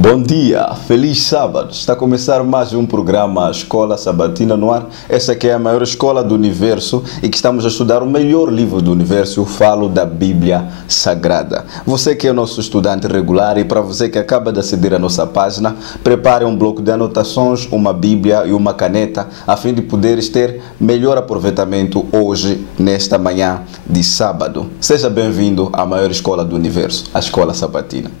Bom dia, feliz sábado. Está a começar mais um programa Escola Sabatina no ar. Essa aqui é a maior escola do universo e que estamos a estudar o melhor livro do universo. Eu falo da Bíblia Sagrada. Você que é nosso estudante regular e para você que acaba de aceder à nossa página, prepare um bloco de anotações, uma Bíblia e uma caneta a fim de poderes ter melhor aproveitamento hoje, nesta manhã de sábado. Seja bem-vindo à maior escola do universo, a Escola Sabatina.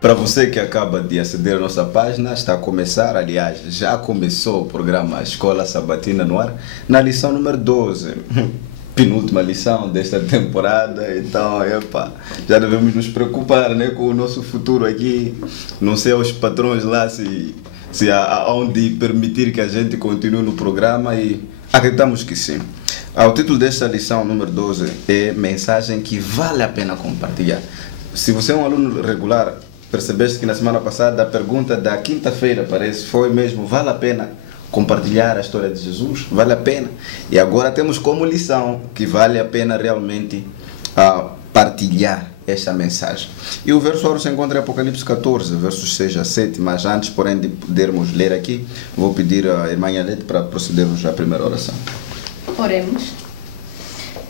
Para você que acaba de aceder à nossa página, está a começar, aliás, já começou o programa Escola Sabatina no ar, na lição número 12, penúltima lição desta temporada. Então, já devemos nos preocupar, né, com o nosso futuro aqui. Não sei aos patrões lá se há onde permitir que a gente continue no programa, e acreditamos que sim. O título desta lição número 12 é Mensagem que vale a pena compartilhar. Se você é um aluno regular, percebeste que na semana passada a pergunta da quinta-feira, parece, foi mesmo: vale a pena compartilhar a história de Jesus? Vale a pena? E agora temos como lição que vale a pena realmente partilhar esta mensagem. E o verso áureo se encontra em Apocalipse 14, versos 6 a 7, mas antes, porém, de podermos ler aqui, vou pedir à irmã Yanete para procedermos à primeira oração. Oremos.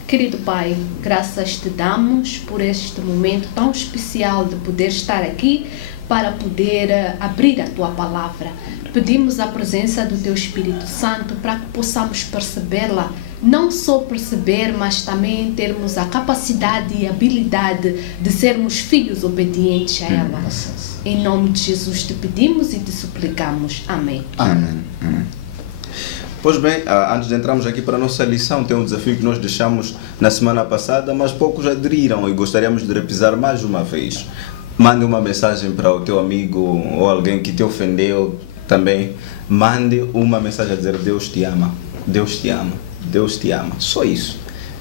Querido Pai, graças te damos por este momento tão especial de poder estar aqui para poder abrir a Tua Palavra. Pedimos a presença do Teu Espírito Santo para que possamos percebê-la, não só perceber, mas também termos a capacidade e habilidade de sermos filhos obedientes a ela. Em nome de Jesus te pedimos e te suplicamos. Amém. Amém. Pois bem, antes de entrarmos aqui para a nossa lição, tem um desafio que nós deixamos na semana passada, mas poucos aderiram e gostaríamos de repisar mais uma vez. Mande uma mensagem para o teu amigo ou alguém que te ofendeu também. Mande uma mensagem a dizer: Deus te ama, Deus te ama, Deus te ama. Só isso.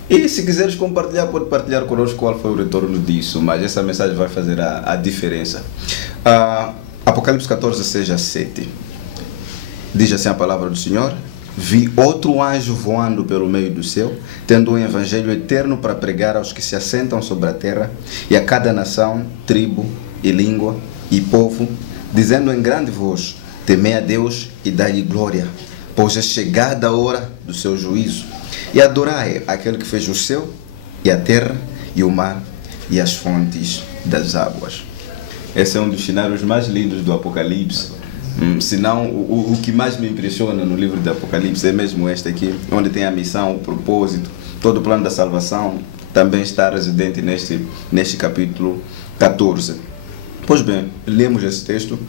E se quiseres compartilhar, pode partilhar conosco qual foi o retorno disso, mas essa mensagem vai fazer a diferença. Apocalipse 14, 6 a 7. Diz assim a palavra do Senhor: Vi outro anjo voando pelo meio do céu, tendo um evangelho eterno para pregar aos que se assentam sobre a terra e a cada nação, tribo e língua e povo, dizendo em grande voz: Temei a Deus e dai-lhe glória, pois é chegada a hora do seu juízo. E adorai aquele que fez o céu e a terra e o mar e as fontes das águas. Esse é um dos cenários mais lindos do Apocalipse. Se não, o que mais me impressiona no livro do Apocalipse é mesmo este aqui, onde tem a missão, o propósito, todo o plano da salvação também está residente neste capítulo 14. Pois bem, lemos esse texto.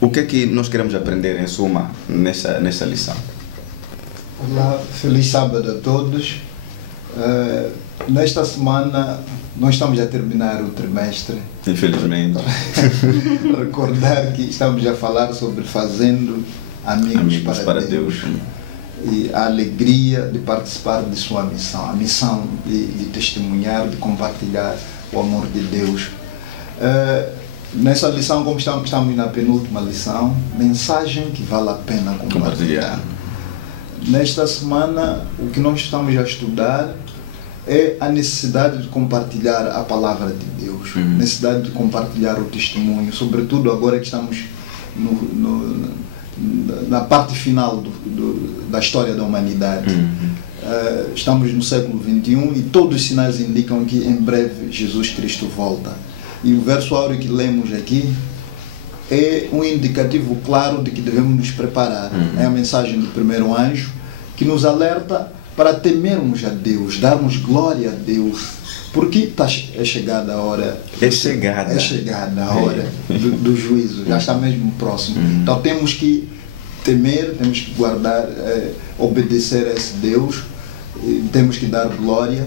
O que é que nós queremos aprender, em suma, nessa lição? Olá, feliz sábado a todos. Nesta semana nós estamos a terminar o trimestre. Infelizmente. Recordar que estamos a falar sobre fazendo amigos para Deus. E a alegria de participar de sua missão. A missão de testemunhar, de compartilhar o amor de Deus. Nessa lição, como estamos na penúltima lição, mensagem que vale a pena compartilhar. Nesta semana, o que nós estamos a estudar é a necessidade de compartilhar a palavra de Deus, necessidade de compartilhar o testemunho, sobretudo agora que estamos na parte final da história da humanidade. Estamos no século XXI e todos os sinais indicam que em breve Jesus Cristo volta. E o verso áureo que lemos aqui é um indicativo claro de que devemos nos preparar. É a mensagem do primeiro anjo que nos alerta para temermos a Deus, darmos glória a Deus, porque é chegada a hora. É chegada a hora do juízo, já está mesmo próximo. Então temos que temer, temos que guardar, obedecer a esse Deus, temos que dar glória,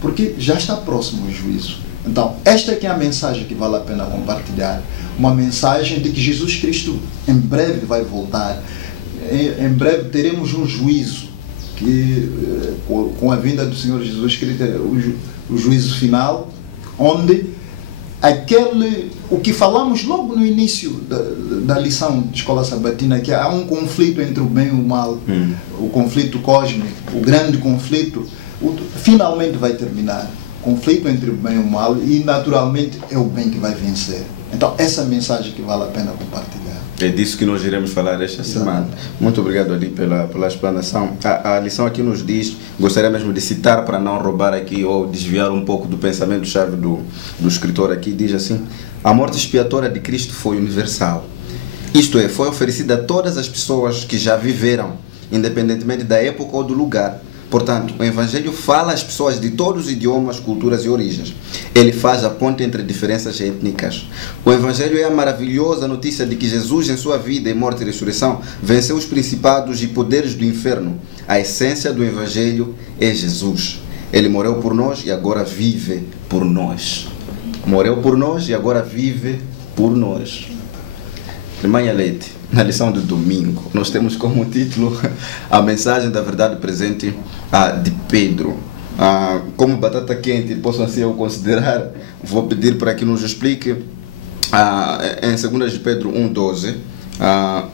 porque já está próximo o juízo. Então, esta é que é a mensagem que vale a pena compartilhar. Uma mensagem de que Jesus Cristo em breve vai voltar. Em breve teremos um juízo, que com a vinda do Senhor Jesus Cristo, o juízo final, onde o que falamos logo no início da lição de escola sabatina, que há um conflito entre o bem e o mal, o conflito cósmico, o grande conflito, finalmente vai terminar. Conflito entre o bem e o mal, e naturalmente é o bem que vai vencer. Então, essa mensagem que vale a pena compartilhar. É disso que nós iremos falar esta semana. Muito obrigado ali pela explanação. A lição aqui nos diz, gostaria mesmo de citar para não roubar aqui ou desviar um pouco do pensamento-chave do escritor aqui, diz assim: a morte expiatória de Cristo foi universal. Isto é, foi oferecida a todas as pessoas que já viveram, independentemente da época ou do lugar. Portanto, o Evangelho fala às pessoas de todos os idiomas, culturas e origens. Ele faz a ponte entre diferenças étnicas. O Evangelho é a maravilhosa notícia de que Jesus, em sua vida, morte e ressurreição, venceu os principados e poderes do inferno. A essência do Evangelho é Jesus. Ele morreu por nós e agora vive por nós. Morreu por nós e agora vive por nós. Irmã Yalete, na lição de domingo, nós temos como título a mensagem da verdade presente de Pedro. Como batata quente, posso assim eu considerar, vou pedir para que nos explique em 2 de Pedro 1,12,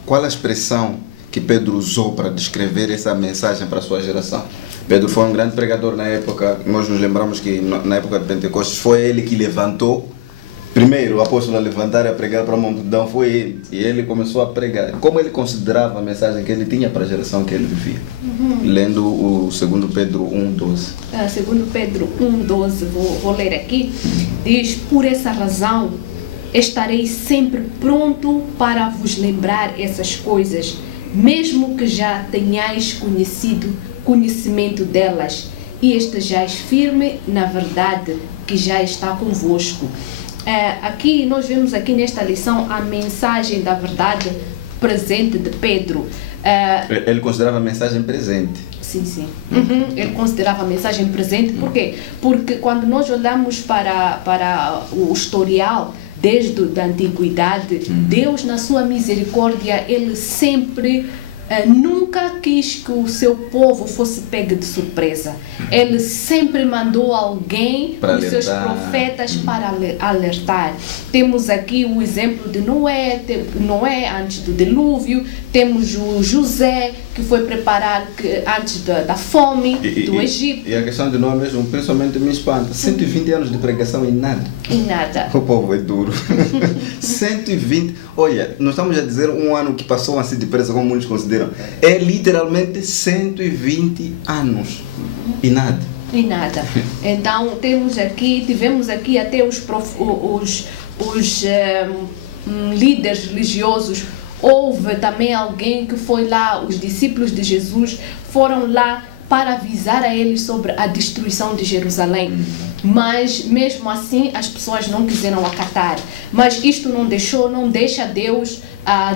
qual a expressão que Pedro usou para descrever essa mensagem para a sua geração. Pedro foi um grande pregador na época, nós nos lembramos que na época de Pentecostes foi ele que levantou. Primeiro, o apóstolo a levantar e a pregar para a multidão foi ele. E ele começou a pregar. Como ele considerava a mensagem que ele tinha para a geração que ele vivia? Lendo o 2 Pedro 1,12. 2 Pedro 1,12, vou ler aqui. Diz: por essa razão, estarei sempre pronto para vos lembrar essas coisas, mesmo que já tenhais conhecimento delas, e estejais firme na verdade que já está convosco. Aqui nós vemos aqui nesta lição a mensagem da verdade presente de Pedro. Ele considerava a mensagem presente. Sim, sim. Ele considerava a mensagem presente. Por quê? Porque quando nós olhamos para o historial desde a antiguidade, Deus, na sua misericórdia, ele sempre nunca quis que o seu povo fosse pego de surpresa. Ele sempre mandou alguém, os seus profetas, para alertar. Temos aqui o exemplo de Noé antes do dilúvio. Temos o José, que foi preparar antes da fome do Egito. E a questão de Noé mesmo, principalmente, me espanta. 120 anos de pregação e nada. E nada. O povo é duro. 120. Olha, nós estamos a dizer um ano que passou assim depressa, como muitos consideram. É literalmente 120 anos. E nada. E nada. Então, tivemos aqui até os líderes religiosos. Houve também alguém que foi lá, os discípulos de Jesus foram lá para avisar a eles sobre a destruição de Jerusalém. Mas mesmo assim as pessoas não quiseram acatar. Mas isto não deixa Deus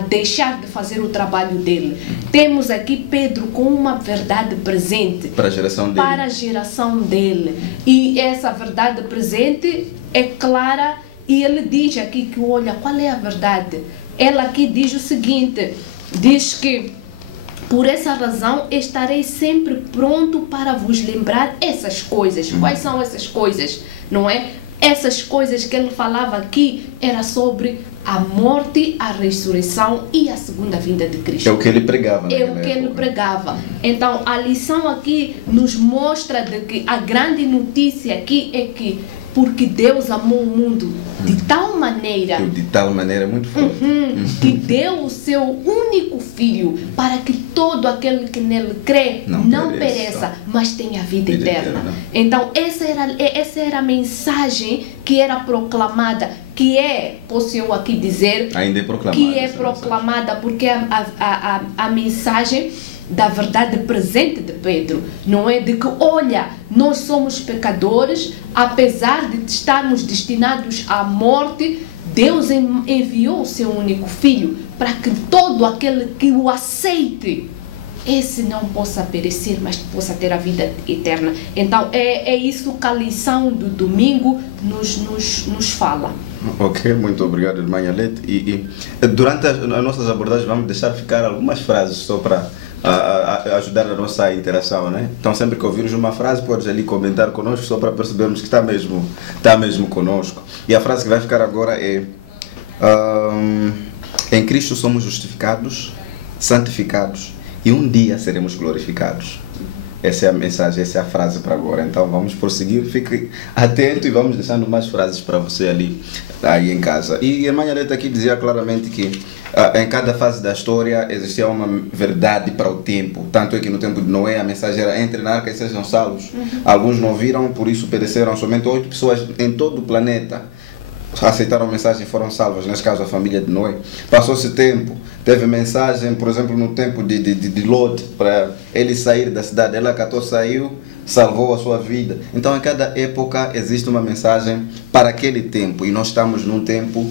deixar de fazer o trabalho dele. Temos aqui Pedro com uma verdade presente para a geração dele. E essa verdade presente é clara, e ele diz aqui que, olha, qual é a verdade? Ela aqui diz o seguinte, diz que por essa razão estarei sempre pronto para vos lembrar essas coisas. Quais são essas coisas? Não é? Essas coisas que ele falava aqui era sobre a morte, a ressurreição e a segunda vinda de Cristo. É o que ele pregava. Ele pregava. Então a lição aqui nos mostra de que a grande notícia aqui é que porque Deus amou o mundo de tal maneira... De tal maneira muito forte. Que deu o seu único Filho para que todo aquele que nele crê não pereça, mas tenha vida eterna. Então essa era a mensagem que era proclamada, que é, posso eu aqui dizer... Ainda é proclamada. Que é proclamada porque a mensagem da verdade presente de Pedro, não é? De que, olha, nós somos pecadores, apesar de estarmos destinados à morte, Deus enviou o seu único Filho para que todo aquele que o aceite, esse não possa perecer, mas possa ter a vida eterna. Então é isso que a lição do domingo nos fala. Ok, muito obrigado, irmã Yalete. E durante as nossas abordagens vamos deixar ficar algumas frases só para ajudar a nossa interação, né? Então sempre que ouvires uma frase, podes ali comentar conosco, só para percebermos que está mesmo conosco. E a frase que vai ficar agora é: em Cristo somos justificados, santificados e um dia seremos glorificados. Essa é a mensagem, essa é a frase para agora. Então vamos prosseguir, fique atento e vamos deixando mais frases para você aí em casa. E a irmã Areta aqui dizia claramente que em cada fase da história existia uma verdade para o tempo. Tanto é que no tempo de Noé a mensagem era: entre na arca e sejam salvos. Alguns não ouviram, por isso pereceram. Somente 8 pessoas em todo o planeta aceitaram a mensagem e foram salvas, nesse caso a família de Noé. Passou-se tempo, teve mensagem, por exemplo, no tempo de Lot, para ele sair da cidade. Ele acatou, saiu, salvou a sua vida. Então em cada época existe uma mensagem para aquele tempo, e nós estamos num tempo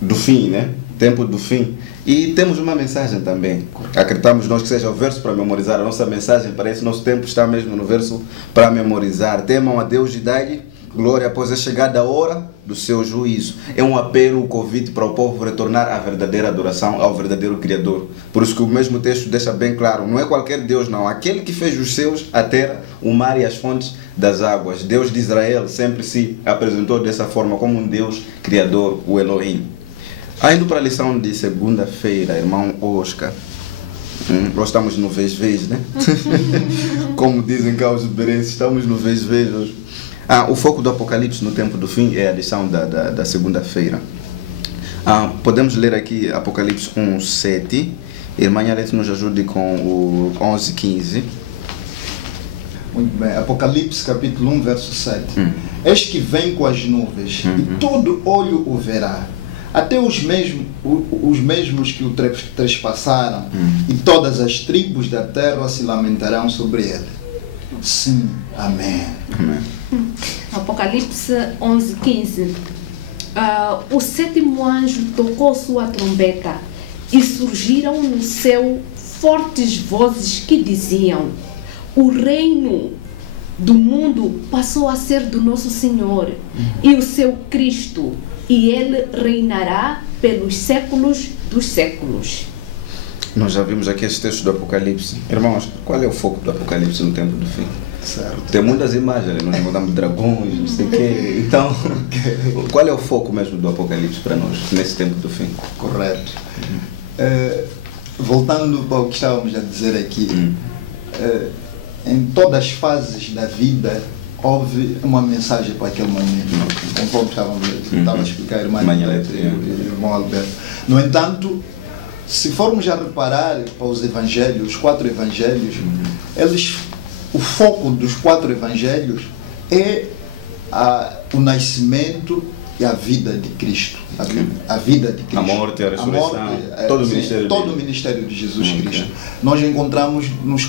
do fim, né? Tempo do fim. E temos uma mensagem também. Acreditamos nós que seja o verso para memorizar. A nossa mensagem para esse nosso tempo está mesmo no verso para memorizar. Temam a Deus e dai-lhe glória, após a chegada a hora do seu juízo. É um apelo, um convite para o povo retornar à verdadeira adoração, ao verdadeiro Criador. Por isso que o mesmo texto deixa bem claro: não é qualquer Deus, não. Aquele que fez os céus, a terra, o mar e as fontes das águas. Deus de Israel sempre se apresentou dessa forma, como um Deus Criador, o Elohim. Indo para a lição de segunda-feira, irmão Oscar. Nós estamos no vez-vez, né? Como dizem cá os berenses, estamos no vez-vez hoje. O foco do Apocalipse no tempo do fim é a lição da segunda-feira. Podemos ler aqui Apocalipse 1:7. Irmã Arete nos ajude com o 11:15. Muito bem. Apocalipse capítulo 1, verso 7. Eis que vem com as nuvens, e todo olho o verá, até os mesmos que o trespassaram, e todas as tribos da terra se lamentarão sobre ele. Sim, amém. Apocalipse 11:15. O sétimo anjo tocou sua trombeta, e surgiram no céu fortes vozes que diziam: o reino do mundo passou a ser do nosso Senhor e o seu Cristo, e ele reinará pelos séculos dos séculos. Nós já vimos aqui esse texto do Apocalipse. Irmãos, qual é o foco do Apocalipse no tempo do fim? Certo. Tem muitas imagens, nós encontramos dragões, não sei o quê. Então, qual é o foco mesmo do Apocalipse para nós, nesse tempo do fim? Correto. Voltando para o que estávamos a dizer aqui, em todas as fases da vida houve uma mensagem para aquele momento, conforme estava a explicar a irmã Arete e o irmão Alberto. No entanto, se formos a reparar para os evangelhos, os 4 evangelhos, o foco dos 4 evangelhos é o nascimento e a vida de Cristo. A vida de Cristo. A morte, a ressurreição, todo o ministério de Jesus Cristo. Nós encontramos nos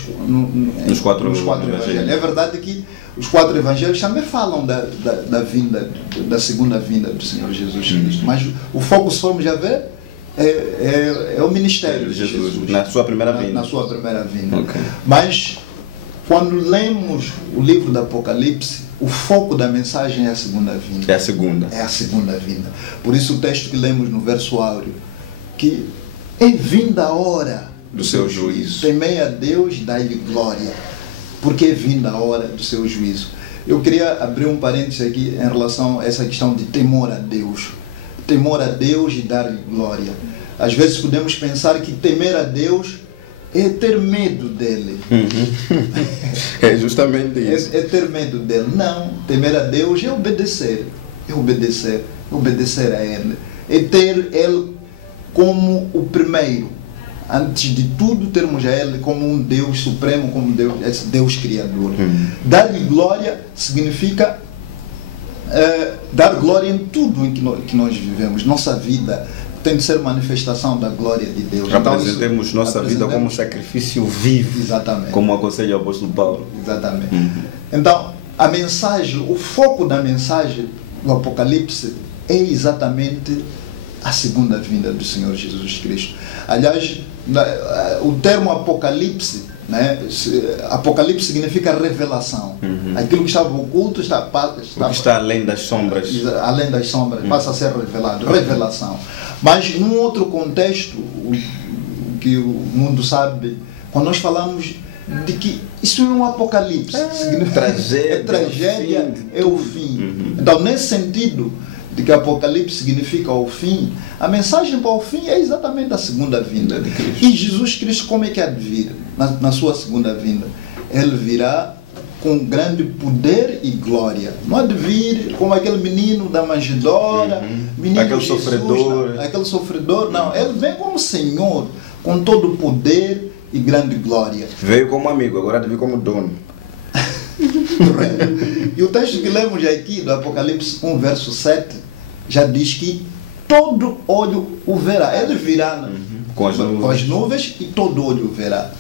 4 evangelhos. É verdade que os 4 evangelhos também falam da vinda, da segunda vinda do Senhor Jesus Cristo. Mas o foco, se formos a ver, é o ministério de Jesus. Na sua primeira vinda. Na sua primeira vinda. Okay. Mas, quando lemos o livro do Apocalipse, o foco da mensagem é a segunda vinda. É a segunda. É a segunda vinda. Por isso o texto que lemos no verso áureo, que é vinda a hora do seu juízo. Temei a Deus, dai-lhe glória, porque é vinda a hora do seu juízo. Eu queria abrir um parênteses aqui em relação a essa questão de temor a Deus. Temor a Deus e dar-lhe glória. Às vezes podemos pensar que temer a Deus é ter medo dele. É justamente isso. É ter medo dele. Não, temer a Deus é obedecer. É obedecer a ele. É ter ele como o primeiro. Antes de tudo, termos a ele como um Deus supremo, como esse Deus criador. Dar-lhe glória significa dar glória em tudo em que nós vivemos. Nossa vida tem de ser manifestação da glória de Deus. Apresentemos nossa vida como um sacrifício vivo. Exatamente. Como aconselha o apóstolo Paulo. Exatamente. Então, a mensagem, o foco da mensagem do Apocalipse é exatamente a segunda vinda do Senhor Jesus Cristo. Aliás, o termo Apocalipse, né? Apocalipse significa revelação. Aquilo que estava oculto está além das sombras. Além das sombras, passa a ser revelado. Revelação. Mas num outro contexto, que o mundo sabe, quando nós falamos de que isso é um apocalipse, tragédia é o fim. Então, nesse sentido de que Apocalipse significa o fim, a mensagem para o fim é exatamente a segunda vinda de Cristo. E Jesus Cristo, como é que há de vir na sua segunda vinda? Ele virá com grande poder e glória. Não há de vir como aquele menino da manjedoura, menino aquele Jesus, sofredor. aquele sofredor. Não, ele vem como Senhor, com todo o poder e grande glória. Veio como amigo, agora deve vir como dono. E o texto que lemos aqui do Apocalipse 1, verso 7, já diz que todo olho o verá. Ele virá com as nuvens e todo olho o verá.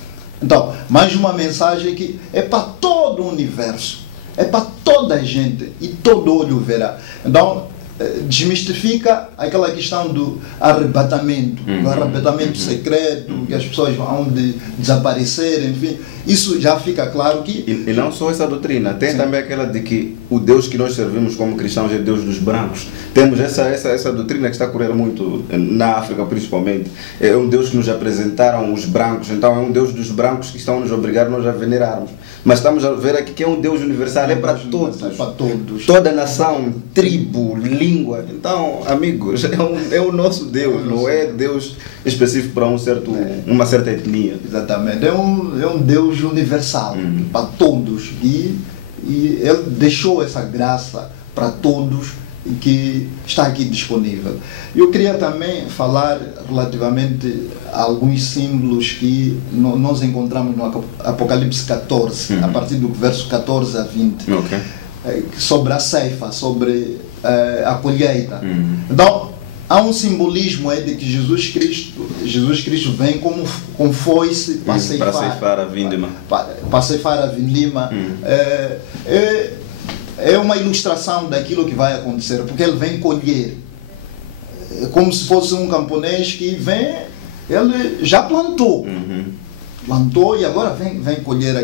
Então, mais uma mensagem que é para todo o universo, é para toda a gente e todo olho o verá. Então, desmistifica aquela questão do arrebatamento, do arrebatamento secreto, que as pessoas vão desaparecer, enfim. Isso já fica claro que... E não só essa doutrina, tem também aquela de que o Deus que nós servimos como cristãos é Deus dos brancos. Temos essa doutrina que está a correr muito na África, principalmente. É um Deus que nos apresentaram os brancos, então é um Deus dos brancos que estão a nos obrigar nós a venerarmos. Mas estamos a ver aqui que é um Deus universal, é para todos. É para todos. Toda nação, tribo, língua. Então, amigos, é o nosso Deus, não é Deus específico para uma certa etnia. Exatamente, é um Deus universal, para todos. E Ele deixou essa graça para todos que está aqui disponível. Eu queria também falar relativamente a alguns símbolos que nós encontramos no Apocalipse 14, a partir do verso 14 a 20, sobre a ceifa, sobre a colheita. Então, há um simbolismo aí de que Jesus Cristo vem com foice para ceifar a vindima. Para ceifar a vindima. É uma ilustração daquilo que vai acontecer, porque ele vem colher. É como se fosse um camponês que vem, ele já plantou. Plantou e agora vem colher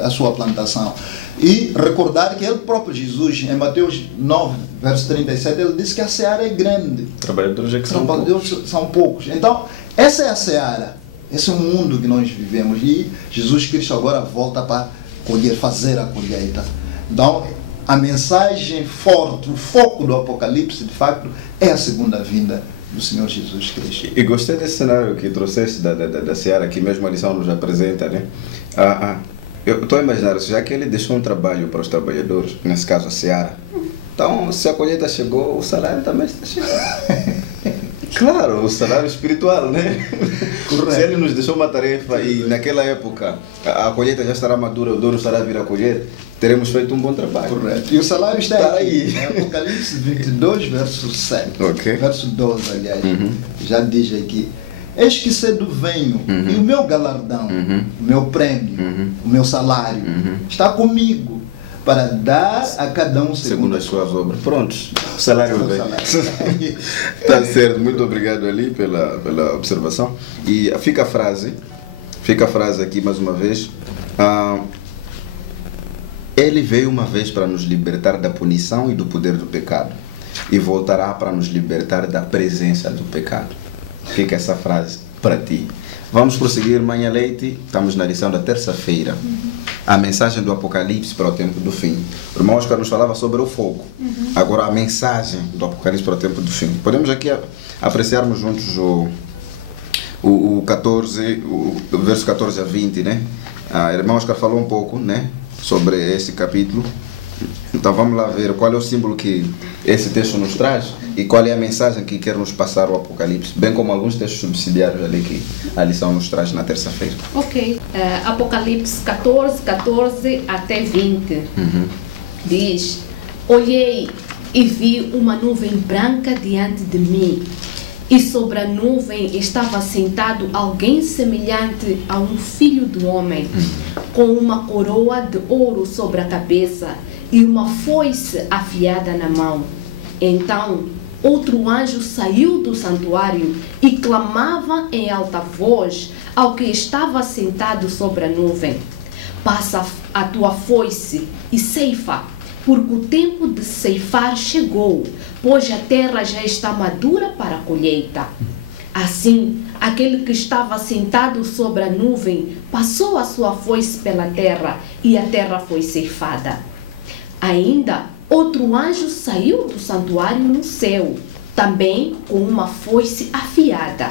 a sua plantação. E recordar que ele próprio, Jesus, em Mateus 9, verso 37, ele disse que a seara é grande. Trabalhadores é que são poucos. Então, essa é a seara. Esse é o mundo que nós vivemos. E Jesus Cristo agora volta para colher, fazer a colheita. Então, a mensagem forte, o foco do Apocalipse, de facto, é a segunda vinda do Senhor Jesus Cristo. E gostei desse cenário que trouxeste da seara, que mesmo a lição nos apresenta, né? Eu estou a imaginar, já que ele deixou um trabalho para os trabalhadores, nesse caso a seara, então se a colheita chegou, o salário também está chegando. Claro, o salário espiritual, né? Correto. Se ele nos deixou uma tarefa e naquela época a colheita já estará madura, o dono estará a vir a colher, teremos feito um bom trabalho. Correto. E o salário está aí. É Apocalipse 22, verso 7. Verso 12, aliás. Já diz aqui: eis que cedo venho, e o meu galardão, o meu prêmio, o meu salário, está comigo, para dar a cada um segundo as suas obras. Prontos, o salário vem. Está certo, muito obrigado ali pela observação. E fica a frase aqui mais uma vez. Ele veio uma vez para nos libertar da punição e do poder do pecado, e voltará para nos libertar da presença do pecado. Fica essa frase para ti. Vamos prosseguir, Manhã Leite. Estamos na lição da terça-feira. A mensagem do Apocalipse para o tempo do fim. O irmão Oscar nos falava sobre o fogo. Agora a mensagem do Apocalipse para o tempo do fim. Podemos aqui apreciarmos juntos o 14, o verso 14 a 20, né? O irmão Oscar falou um pouco, né, sobre esse capítulo. Então vamos lá ver qual é o símbolo que esse texto nos traz e qual é a mensagem que quer nos passar o Apocalipse, bem como alguns textos subsidiários ali que a lição nos traz na terça-feira. Ok. Apocalipse 14 até 20. Diz: olhei e vi uma nuvem branca diante de mim, e sobre a nuvem estava sentado alguém semelhante a um filho do homem, com uma coroa de ouro sobre a cabeça e uma foice afiada na mão. Então outro anjo saiu do santuário e clamava em alta voz ao que estava sentado sobre a nuvem: passa a tua foice e ceifa, porque o tempo de ceifar chegou, pois a terra já está madura para a colheita. Assim, aquele que estava sentado sobre a nuvem passou a sua foice pela terra, e a terra foi ceifada. Ainda outro anjo saiu do santuário no céu, também com uma foice afiada.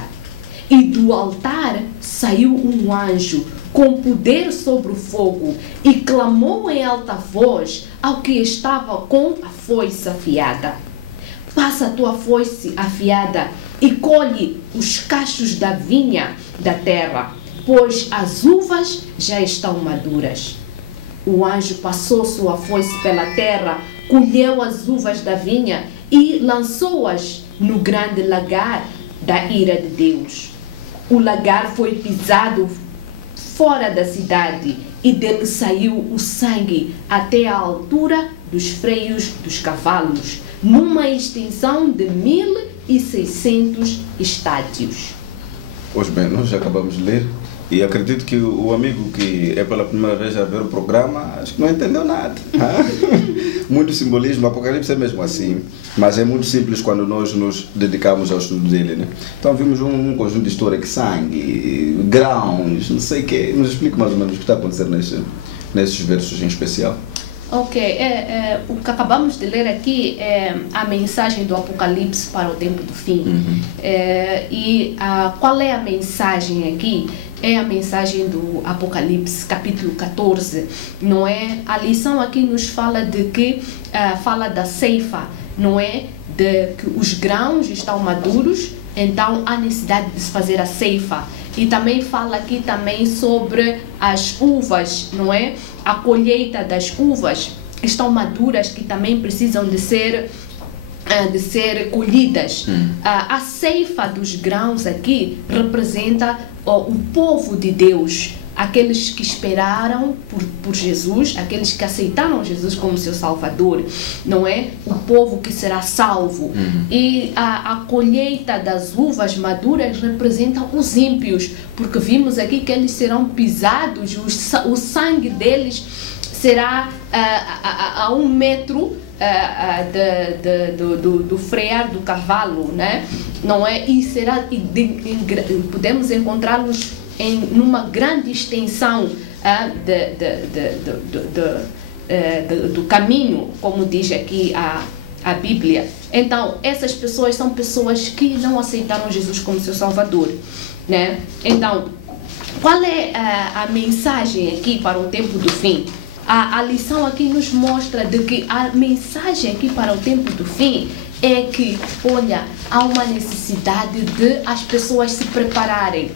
E do altar saiu um anjo com poder sobre o fogo e clamou em alta voz ao que estava com a foice afiada: passa a tua foice afiada e colhe os cachos da vinha da terra, pois as uvas já estão maduras. O anjo passou sua foice pela terra, colheu as uvas da vinha e lançou-as no grande lagar da ira de Deus. O lagar foi pisado fora da cidade e dele saiu o sangue até a altura dos freios dos cavalos, numa extensão de 1.600 estádios. Pois bem, nós já acabamos de ler e acredito que o amigo que é pela primeira vez a ver o programa, acho que não entendeu nada. Muito simbolismo, o Apocalipse é mesmo assim, mas é muito simples quando nós nos dedicamos ao estudo dele, né? Então vimos um conjunto de história que sangue, grãos, não sei o quê. Nos explica mais ou menos o que está acontecendo nesses versos em especial. Ok, o que acabamos de ler aqui é a mensagem do Apocalipse para o tempo do fim. Qual é a mensagem aqui? É a mensagem do Apocalipse, capítulo 14, não é? A lição aqui nos fala de que, fala da ceifa, não é? De que os grãos estão maduros, então há necessidade de se fazer a ceifa. E também fala aqui também sobre as uvas, não é? A colheita das uvas que estão maduras, que também precisam de ser colhidas. A ceifa dos grãos aqui representa o povo de Deus, aqueles que esperaram por Jesus, aqueles que aceitaram Jesus como seu Salvador, não é? O povo que será salvo. E a colheita das uvas maduras representa os ímpios, porque vimos aqui que eles serão pisados, o sangue deles será a 1 metro do frear do cavalo, né? Não é? E será, podemos encontrá-los numa grande extensão do caminho, como diz aqui a Bíblia. Então, essas pessoas são pessoas que não aceitaram Jesus como seu Salvador, né? Então, qual é a mensagem aqui para o tempo do fim? A lição aqui nos mostra de que a mensagem aqui para o tempo do fim é que, olha, há uma necessidade de as pessoas se prepararem.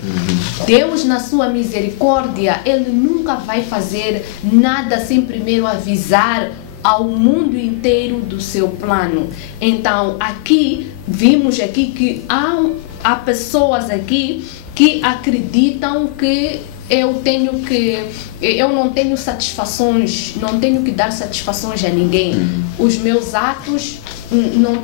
Deus, na sua misericórdia, Ele nunca vai fazer nada sem primeiro avisar ao mundo inteiro do seu plano. Então, aqui, vimos aqui que há pessoas aqui que acreditam que eu não tenho satisfações, não tenho que dar satisfações a ninguém. Os meus atos, não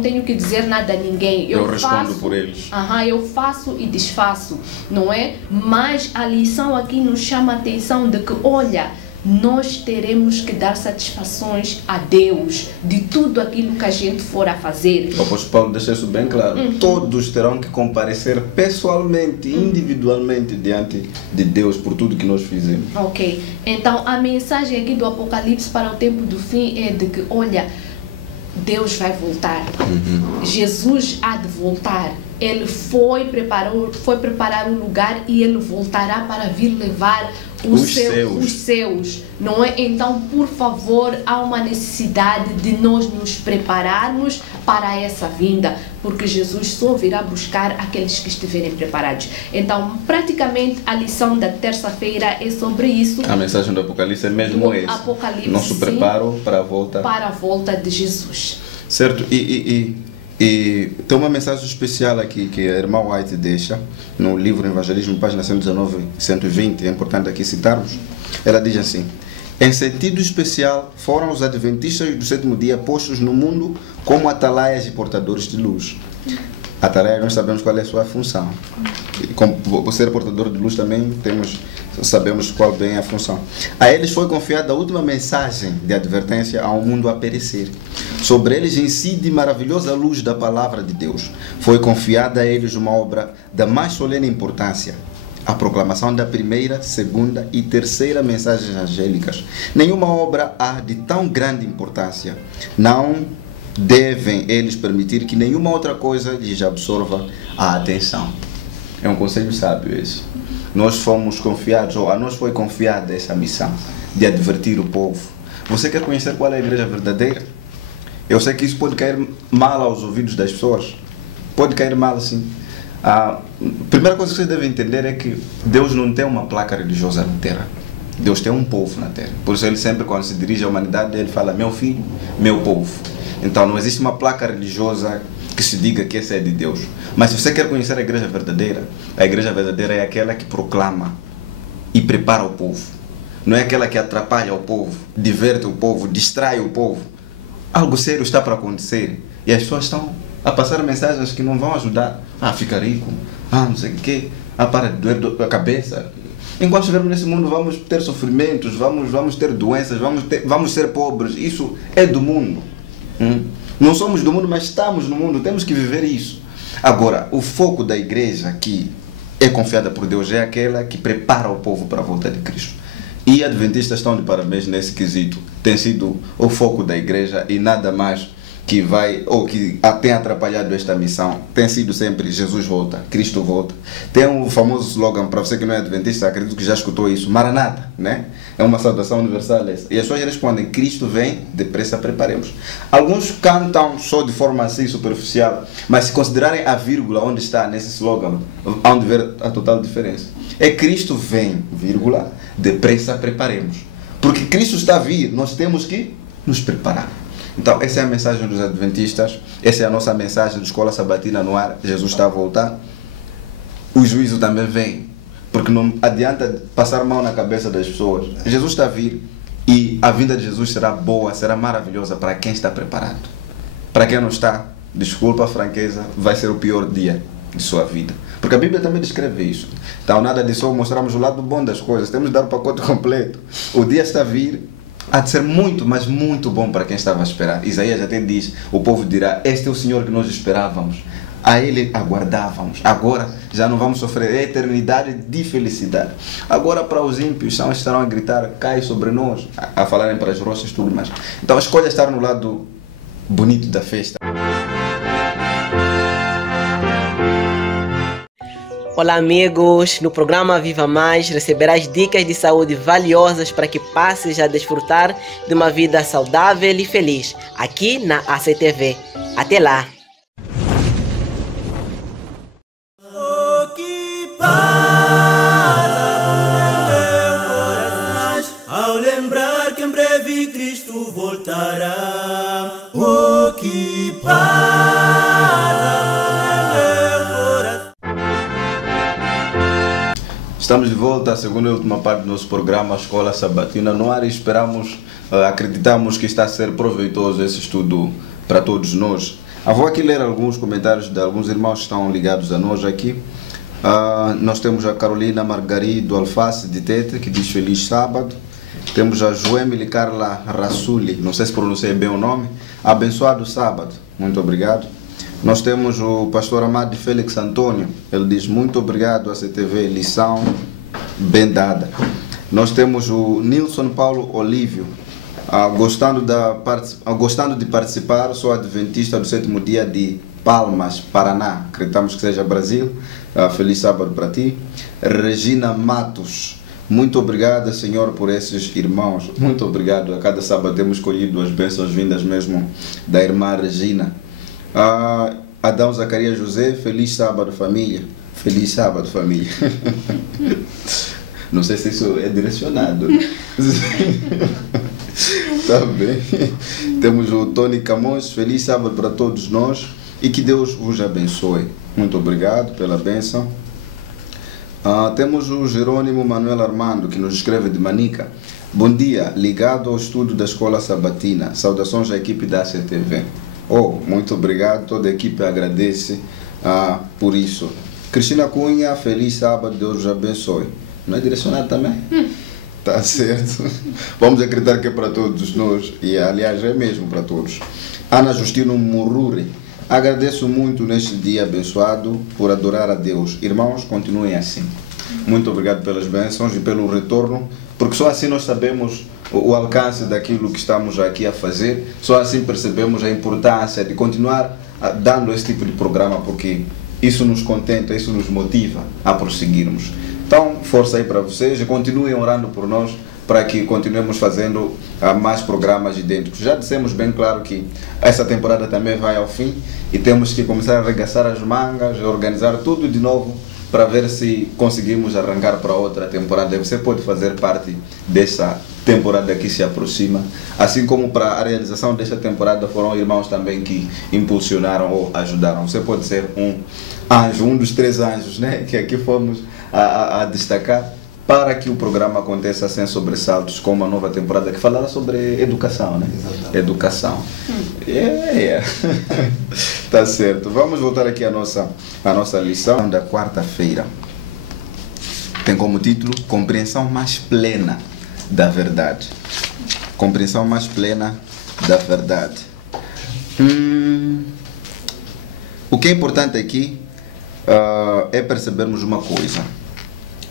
tenho que dizer nada a ninguém. Eu respondo por eles. Eu faço e desfaço, não é? Mas a lição aqui nos chama a atenção de que, olha, nós teremos que dar satisfações a Deus de tudo aquilo que a gente for a fazer. O apóstolo Paulo deixa isso bem claro. Todos terão que comparecer pessoalmente, individualmente diante de Deus por tudo que nós fizemos. Ok. Então, a mensagem aqui do Apocalipse para o tempo do fim é de que, olha, Deus vai voltar. Jesus há de voltar. Ele foi preparar um lugar e Ele voltará para vir levar os seus, não é? Então, por favor, há uma necessidade de nós nos prepararmos para essa vinda, porque Jesus só virá buscar aqueles que estiverem preparados. Então, praticamente, a lição da terça-feira é sobre isso. A mensagem do Apocalipse é mesmo esse. Apocalipse, nosso preparo para a volta de Jesus. Certo? E tem uma mensagem especial aqui que a irmã White deixa no livro Evangelismo, página 119 e 120, é importante aqui citarmos. Ela diz assim: em sentido especial, foram os adventistas do sétimo dia postos no mundo como atalaias e portadores de luz. Atalaia, nós sabemos qual é a sua função. Como ser portador de luz também sabemos qual bem é a função. A eles foi confiada a última mensagem de advertência ao mundo a perecer. Sobre eles incide maravilhosa luz da palavra de Deus. Foi confiada a eles uma obra da mais solene importância, a proclamação da primeira, segunda e terceira mensagens angélicas. Nenhuma obra há de tão grande importância. Não devem eles permitir que nenhuma outra coisa lhes absorva a atenção. É um conselho sábio esse. Nós fomos confiados, ou a nós foi confiada essa missão de advertir o povo. Você quer conhecer qual é a igreja verdadeira? Eu sei que isso pode cair mal aos ouvidos das pessoas. Pode cair mal, sim. A primeira coisa que você deve entender é que Deus não tem uma placa religiosa na terra. Deus tem um povo na terra. Por isso ele sempre, quando se dirige à humanidade, ele fala: meu filho, meu povo. Então não existe uma placa religiosa que se diga que essa é de Deus. Mas se você quer conhecer a igreja verdadeira é aquela que proclama e prepara o povo. Não é aquela que atrapalha o povo, diverte o povo, distrai o povo. Algo sério está para acontecer e as pessoas estão a passar mensagens que não vão ajudar. Fica rico, não sei o quê, para de doer a cabeça. Enquanto estivermos nesse mundo vamos ter sofrimentos, vamos ter doenças, vamos ser pobres. Isso é do mundo. Não somos do mundo, mas estamos no mundo, temos que viver isso. Agora, o foco da igreja que é confiada por Deus é aquela que prepara o povo para a volta de Cristo. E adventistas estão de parabéns nesse quesito. Tem sido o foco da igreja e nada mais que vai, ou que tem atrapalhado esta missão, tem sido sempre Jesus volta, Cristo volta. Tem um famoso slogan, para você que não é adventista, acredito que já escutou isso: Maranata, né? É uma saudação universal essa. E as pessoas respondem: Cristo vem, depressa preparemos. Alguns cantam só de forma assim superficial, mas se considerarem a vírgula onde está nesse slogan, hão de ver a total diferença. É Cristo vem, vírgula, depressa preparemos. Porque Cristo está a vir, nós temos que nos preparar. Então essa é a mensagem dos adventistas, essa é a nossa mensagem da Escola Sabatina no ar. Jesus está a voltar, o juízo também vem, porque não adianta passar a mão na cabeça das pessoas. Jesus está a vir e a vinda de Jesus será boa, será maravilhosa para quem está preparado. Para quem não está, desculpa a franqueza, vai ser o pior dia de sua vida, porque a Bíblia também descreve isso. Então nada de só mostrarmos o lado bom das coisas, temos de dar o pacote completo. O dia está a vir, há de ser muito, mas muito bom para quem estava a esperar. Isaías até diz: o povo dirá: este é o Senhor que nós esperávamos, a Ele aguardávamos. Agora já não vamos sofrer, é eternidade de felicidade. Agora para os ímpios estarão a gritar: cai sobre nós, a falarem para as rochas tudo mais. Então escolha estar no lado bonito da festa. Olá amigos, no programa Viva Mais receberás dicas de saúde valiosas para que passes a desfrutar de uma vida saudável e feliz, aqui na ACTV. Até lá! Ao lembrar que em breve Cristo voltará, que Estamos de volta à segunda e última parte do nosso programa Escola Sabatina no ar e esperamos, acreditamos que está a ser proveitoso esse estudo para todos nós. Vou aqui ler alguns comentários de alguns irmãos que estão ligados a nós aqui. Nós temos a Carolina Margarido Alface de Tete, que diz feliz sábado. Temos a Joemily Carla Rassuli, não sei se pronunciei bem o nome, abençoado sábado, muito obrigado. Nós temos o pastor Amado Félix Antônio, ele diz: muito obrigado a CTV, lição bem dada. Nós temos o Nilson Paulo Olívio, gostando de participar, sou adventista do 7º dia de Palmas, Paraná, acreditamos que seja Brasil. Feliz sábado para ti. Regina Matos, muito obrigada, Senhor, por esses irmãos. Muito obrigado. A cada sábado temos colhido as bênçãos vindas mesmo da irmã Regina. Adão Zacarias José, feliz sábado, família. Feliz sábado, família. Não sei se isso é direcionado. Tá bem. Temos o Tony Camões, feliz sábado para todos nós e que Deus vos abençoe. Muito obrigado pela bênção. Temos o Jerônimo Manuel Armando, que nos escreve de Manica. Bom dia, ligado ao estudo da Escola Sabatina. Saudações à equipe da ACTV. Muito obrigado, toda a equipe agradece por isso. Cristina Cunha, feliz sábado, Deus vos abençoe. Não é direcionado também? Tá certo. Vamos acreditar que é para todos nós, e aliás é mesmo para todos. Ana Justino Mururi. Agradeço muito neste dia abençoado por adorar a Deus. Irmãos, continuem assim. Muito obrigado pelas bênçãos e pelo retorno, porque só assim nós sabemos o alcance daquilo que estamos aqui a fazer, só assim percebemos a importância de continuar dando esse tipo de programa, porque isso nos contenta, isso nos motiva a prosseguirmos. Então, força aí para vocês e continuem orando por nós, para que continuemos fazendo mais programas idênticos. Já dissemos bem claro que essa temporada também vai ao fim e temos que começar a arregaçar as mangas, organizar tudo de novo para ver se conseguimos arrancar para outra temporada. Você pode fazer parte dessa temporada que se aproxima, assim como para a realização desta temporada foram irmãos também que impulsionaram ou ajudaram. Você pode ser um anjo, um dos 3 anjos, né, que aqui fomos a destacar, para que o programa aconteça sem sobressaltos, com uma nova temporada que falará sobre educação, né? Exatamente. Educação. Tá certo. Vamos voltar aqui à nossa lição da quarta-feira. Tem como título Compreensão mais plena da verdade. Compreensão mais plena da verdade. O que é importante aqui é percebermos uma coisa.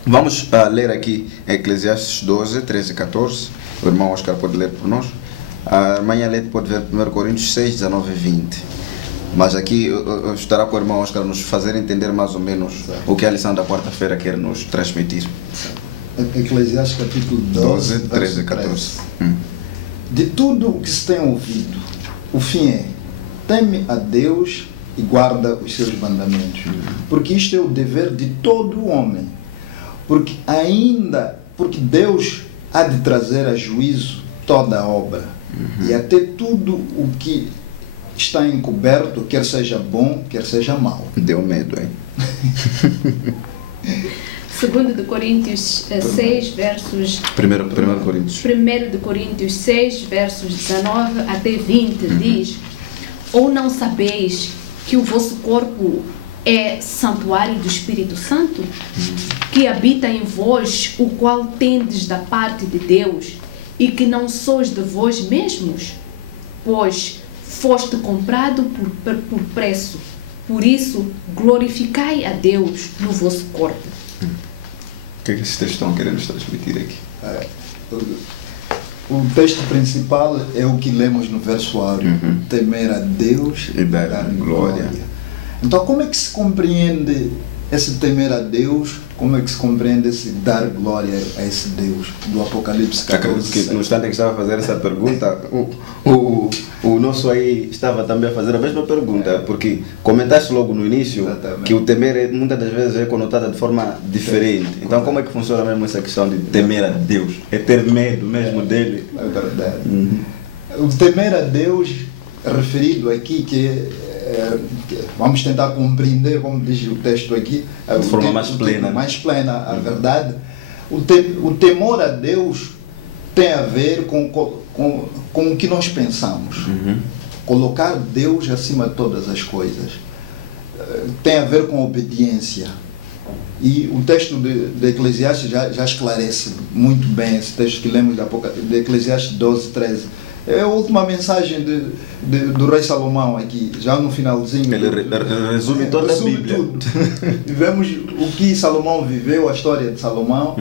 Vamos ler aqui Eclesiastes 12, 13 e 14. O irmão Oscar pode ler por nós. A irmã Lete pode ver 1 Coríntios 6, 19 e 20. Mas aqui estará com o irmão Oscar nos fazer entender mais ou menos o que a lição da quarta-feira quer nos transmitir. Eclesiastes capítulo 12, 13 e 14. De tudo o que se tem ouvido, o fim é: teme a Deus e guarda os seus mandamentos. Porque isto é o dever de todo o homem. Porque Deus há de trazer a juízo toda a obra, e até tudo o que está encoberto, quer seja bom, quer seja mau. Deu medo, hein? 2 de Coríntios 6, versos... 1 Coríntios. 1 de Coríntios 6, versos 19 até 20, diz: ou não sabeis que o vosso corpo é santuário do Espírito Santo, que habita em vós, o qual tendes da parte de Deus, e que não sois de vós mesmos? Pois foste comprado por preço. Por isso, glorificai a Deus no vosso corpo. O que é que esses textos estão querendo transmitir aqui? O texto principal é o que lemos no verso áureo: temer a Deus e dar glória. Então, como é que se compreende esse temer a Deus? Como é que se compreende esse dar glória a esse Deus do Apocalipse 14? Que no instante que estava a fazer essa pergunta, o nosso aí estava também a fazer a mesma pergunta, porque comentaste logo no início que o temer muitas das vezes é conotado de forma diferente. Então, como é que funciona mesmo essa questão de temer a Deus? É ter medo mesmo dele? É verdade. O temer a Deus, referido aqui, vamos tentar compreender, como diz o texto aqui, de forma mais plena. Mais plena, a verdade. O temor a Deus tem a ver com o que nós pensamos. Colocar Deus acima de todas as coisas. Tem a ver com obediência. E o texto de Eclesiastes já esclarece muito bem esse texto que lemos de Eclesiastes 12, 13. É a última mensagem do rei Salomão aqui, já no finalzinho. Ele resume toda a Bíblia. Tudo. Vemos o que Salomão viveu, a história de Salomão,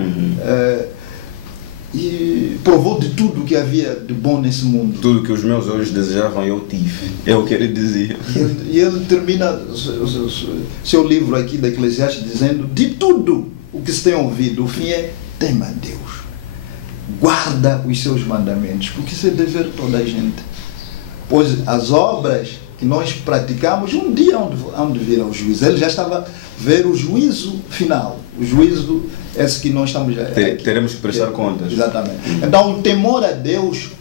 e provou de tudo que havia de bom nesse mundo. Tudo que os meus olhos desejavam eu tive, é o que ele dizia. E ele termina seu livro aqui da Eclesiastes dizendo: de tudo o que se tem ouvido, o fim é: tema a Deus, guarda os seus mandamentos, porque isso é dever de toda a gente. Pois as obras que nós praticamos, um dia hão de vir ao juízo. Ele já estava a ver o juízo final, o juízo esse que nós estamos... Teremos que prestar contas. Exatamente. Então, o temor a Deus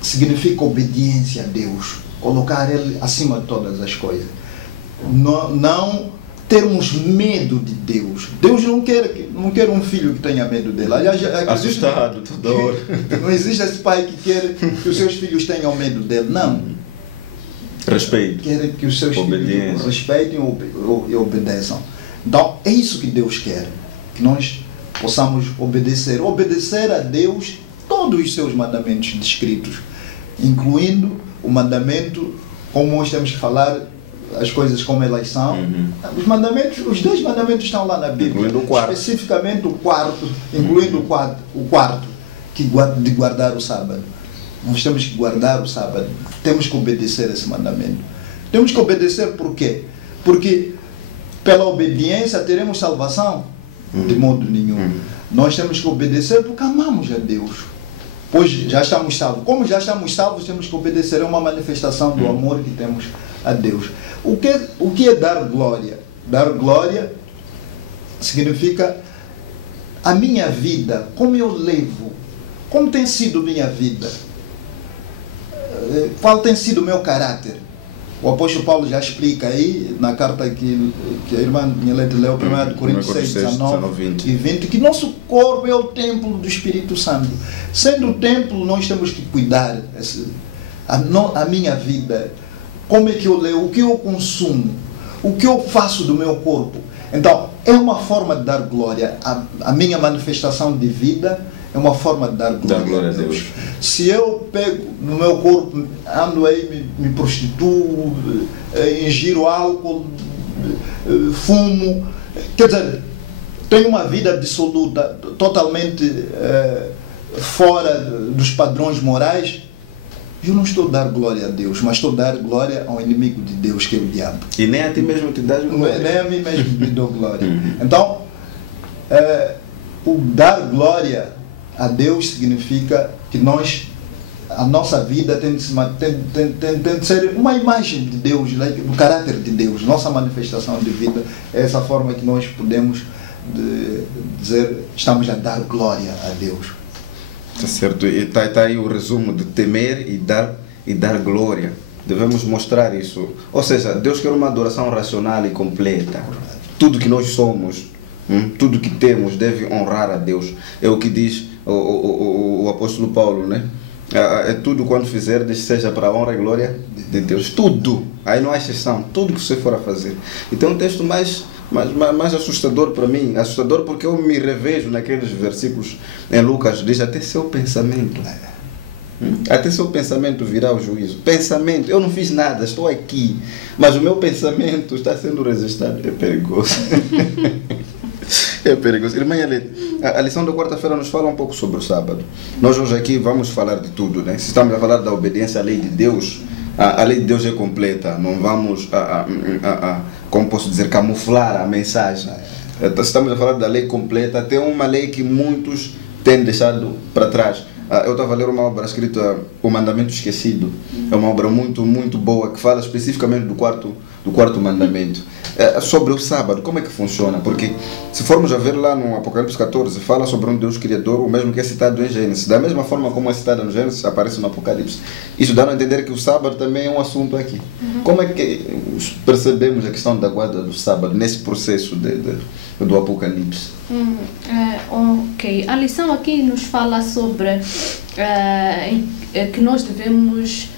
significa obediência a Deus, colocar Ele acima de todas as coisas. Não termos medo de Deus. Deus não quer um filho que tenha medo dele. Aliás, assustado toda hora. Não existe esse pai que quer que os seus filhos tenham medo dele. Não. Respeito. Quer que os seus filhos respeitem e obedeçam. Então, é isso que Deus quer. Que nós possamos obedecer. Obedecer a Deus todos os seus mandamentos descritos, incluindo o mandamento, como nós temos que falar as coisas como elas são. Os mandamentos, os 10 mandamentos estão lá na Bíblia. Incluindo o quarto. Especificamente o quarto, incluindo o quarto, de guardar o sábado. Nós temos que guardar o sábado. Temos que obedecer esse mandamento. Temos que obedecer por quê? Porque pela obediência teremos salvação? De modo nenhum. Nós temos que obedecer porque amamos a Deus. Pois já estamos salvos. Como já estamos salvos, temos que obedecer. É uma manifestação do amor que temos a Deus. O que é dar glória? Dar glória significa a minha vida, como eu levo, como tem sido minha vida, qual tem sido o meu caráter. O apóstolo Paulo já explica aí, na carta que a irmã Nilete leu, 1 Coríntios 6, 19 e 20, que nosso corpo é o templo do Espírito Santo. Sendo o templo, nós temos que cuidar a minha vida. Como é que eu leio, o que eu consumo, o que eu faço do meu corpo. Então, é uma forma de dar glória. A minha manifestação de vida é uma forma de dar glória a Deus. Se eu pego no meu corpo, ando aí, me prostituo, ingiro álcool, fumo, quer dizer, tenho uma vida dissoluta, totalmente fora dos padrões morais, eu não estou a dar glória a Deus, mas estou a dar glória ao inimigo de Deus, que é o diabo. E nem a ti mesmo te dás glória. Nem a mim mesmo me dou glória. Então, o dar glória a Deus significa que a nossa vida tem de ser uma imagem de Deus, do caráter de Deus. Nossa manifestação de vida é essa forma que nós podemos dizer, estamos a dar glória a Deus. Está certo. E está aí o resumo de temer e dar glória. Devemos mostrar isso. Ou seja, Deus quer uma adoração racional e completa. Tudo que nós somos, tudo que temos deve honrar a Deus. É o que diz o apóstolo Paulo, né? É tudo quanto fizerdes, seja para a honra e glória de Deus. Tudo. Aí não há exceção. Tudo que você for a fazer. Então um texto mais assustador para mim. Assustador porque eu me revejo naqueles versículos em Lucas. Diz até seu pensamento. Até seu pensamento virá ao juízo. Pensamento. Eu não fiz nada. Estou aqui. Mas o meu pensamento está sendo registrado. É perigoso. É perigoso. Irmã Yalete, a lição da quarta-feira nos fala um pouco sobre o sábado. Nós hoje aqui vamos falar de tudo, né? Se estamos a falar da obediência à lei de Deus, a lei de Deus é completa. Não vamos, como posso dizer, camuflar a mensagem. Estamos a falar da lei completa, até uma lei que muitos têm deixado para trás. Eu estava a ler uma obra escrita, O Mandamento Esquecido. É uma obra muito, muito boa, que fala especificamente do quarto mandamento. Sobre o sábado, como é que funciona? Porque se formos a ver lá no Apocalipse 14, fala sobre um Deus Criador, o mesmo que é citado em Gênesis. Da mesma forma como é citado no Gênesis, aparece no Apocalipse. Isso dá a entender que o sábado também é um assunto aqui. Como é que percebemos a questão da guarda do sábado nesse processo do Apocalipse? Ok, a lição aqui nos fala sobre que nós devemos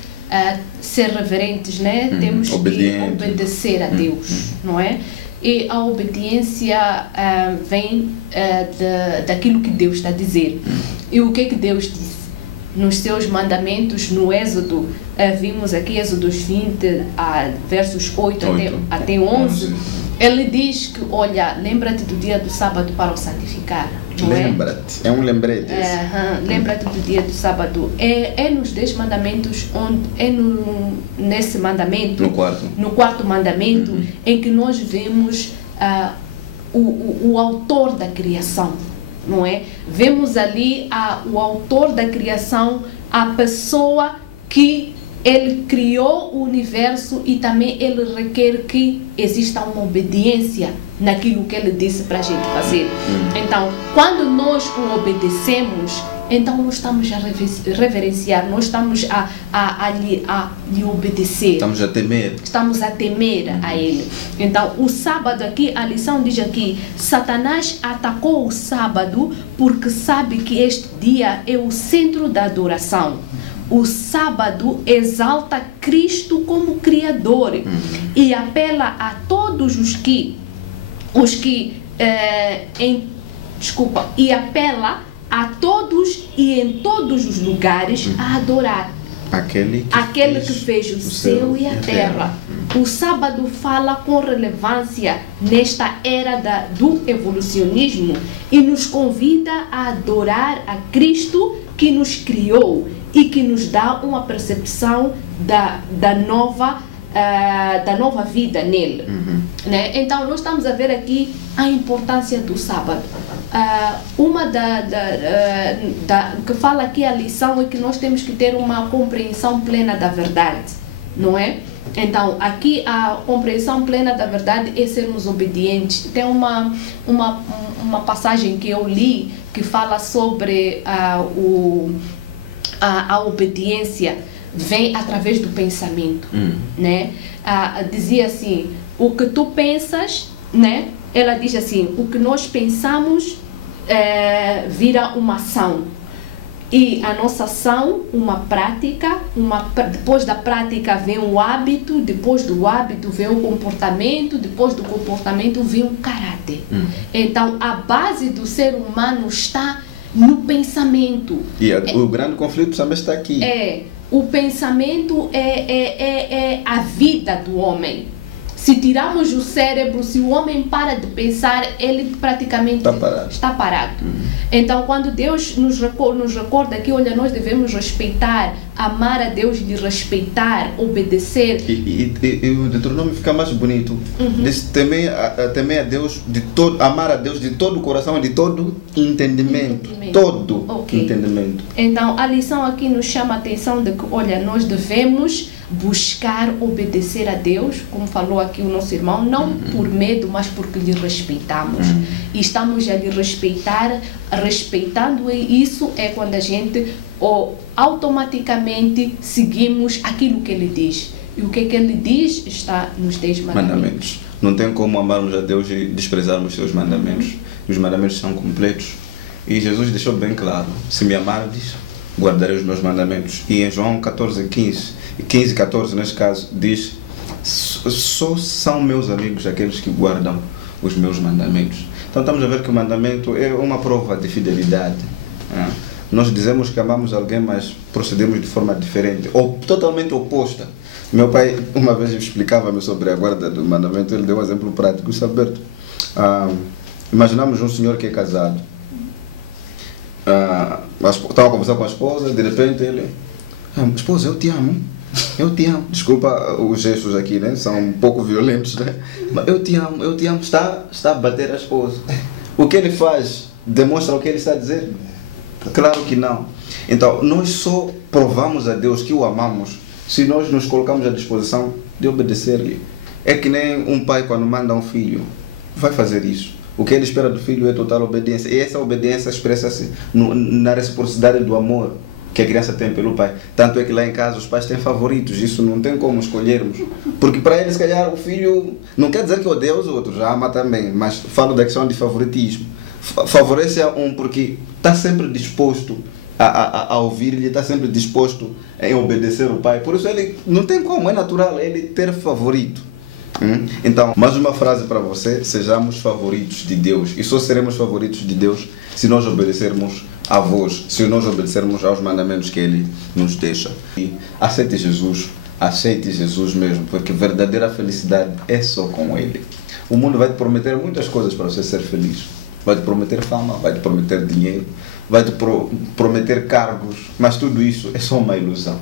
ser reverentes, né? Temos que obedecer a Deus, não é? E a obediência vem daquilo que Deus está a dizer. E o que é que Deus diz? Nos seus mandamentos, no Êxodo, vimos aqui Êxodo 20, versos 8 até 11, ele diz que, olha, lembra-te do dia do sábado para o santificar. Lembra-te, é um lembrete. Lembra-te do dia do sábado. É nos 10 mandamentos, nesse mandamento, no quarto mandamento, em que nós vemos o autor da criação, não é? Vemos ali o autor da criação, a pessoa que ele criou o universo e também ele requer que exista uma obediência naquilo que ele disse para a gente fazer. Então, quando nós o obedecemos, então nós estamos a reverenciar, nós estamos a lhe obedecer. Estamos a temer. Estamos a temer a ele. Então, o sábado aqui, a lição diz aqui, Satanás atacou o sábado porque sabe que este dia é o centro da adoração. O sábado exalta Cristo como Criador e apela a todos e apela a todos e em todos os lugares a adorar. Aquele que fez o céu e a terra. O sábado fala com relevância nesta era do evolucionismo e nos convida a adorar a Cristo que nos criou e que nos dá uma percepção da nova vida nele. Né? Então, nós estamos a ver aqui a importância do sábado. Uma que fala aqui a lição é que nós temos que ter uma compreensão plena da verdade, não é? Então, aqui a compreensão plena da verdade é sermos obedientes. Tem uma passagem que eu li que fala sobre a obediência vem através do pensamento, né? Dizia assim, o que tu pensas, né? Ela diz assim, o que nós pensamos vira uma ação. E a nossa ação, uma prática, depois da prática vem o hábito, depois do hábito vem o comportamento, depois do comportamento vem o caráter. Então, a base do ser humano está no pensamento. E o grande conflito também está aqui. O pensamento é a vida do homem. Se tirarmos o cérebro, se o homem para de pensar, ele praticamente está parado. Então, quando Deus nos recorda que, olha, nós devemos respeitar, amar a Deus, de respeitar, obedecer. E o Deuteronômio fica mais bonito. Diz temer a Deus amar a Deus de todo o coração e de todo entendimento. Todo entendimento. Então, a lição aqui nos chama a atenção de que, olha, nós devemos buscar obedecer a Deus, como falou aqui o nosso irmão, não por medo, mas porque lhe respeitamos. E estamos a lhe respeitar, respeitando isso é quando a gente automaticamente seguimos aquilo que ele diz. E o que ele diz está nos 10 mandamentos. Não tem como amarmos a Deus e desprezarmos seus mandamentos. Os mandamentos são completos. E Jesus deixou bem claro, se me amardes, guardarei os meus mandamentos. E em João 15, 14 neste caso, diz, só são meus amigos aqueles que guardam os meus mandamentos. Então estamos a ver que o mandamento é uma prova de fidelidade. Nós dizemos que amamos alguém, mas procedemos de forma diferente, ou totalmente oposta. Meu pai uma vez explicava-me sobre a guarda do mandamento, ele deu um exemplo prático. Alberto, imaginamos um senhor que é casado, estava a conversar com a esposa, de repente ele, esposa, eu te amo. Desculpa os gestos aqui, né? São um pouco violentos, né? Mas eu te amo. Está a bater a esposa. O que ele faz demonstra o que ele está a dizer? Claro que não. Então, nós só provamos a Deus que o amamos se nós nos colocamos à disposição de obedecer-lhe. É que nem um pai quando manda um filho, vai fazer isso. O que ele espera do filho é total obediência. E essa obediência expressa-se na reciprocidade do amor que a criança tem pelo pai. Tanto é que lá em casa os pais têm favoritos, isso não tem como escolhermos. Porque para eles, se calhar, o filho, não quer dizer que odeia os outros, ama também, mas falo da questão de favoritismo. Favorece a um porque está sempre disposto a ouvir-lhe, está sempre disposto a obedecer o pai. Por isso ele não tem como, é natural ele ter favorito. Então, mais uma frase para você: sejamos favoritos de Deus. E só seremos favoritos de Deus se nós obedecermos a voz, se nós obedecermos aos mandamentos que Ele nos deixa. E aceite Jesus mesmo, porque verdadeira felicidade é só com Ele. O mundo vai te prometer muitas coisas para você ser feliz. Vai te prometer fama, vai te prometer dinheiro, vai te prometer cargos, mas tudo isso é só uma ilusão.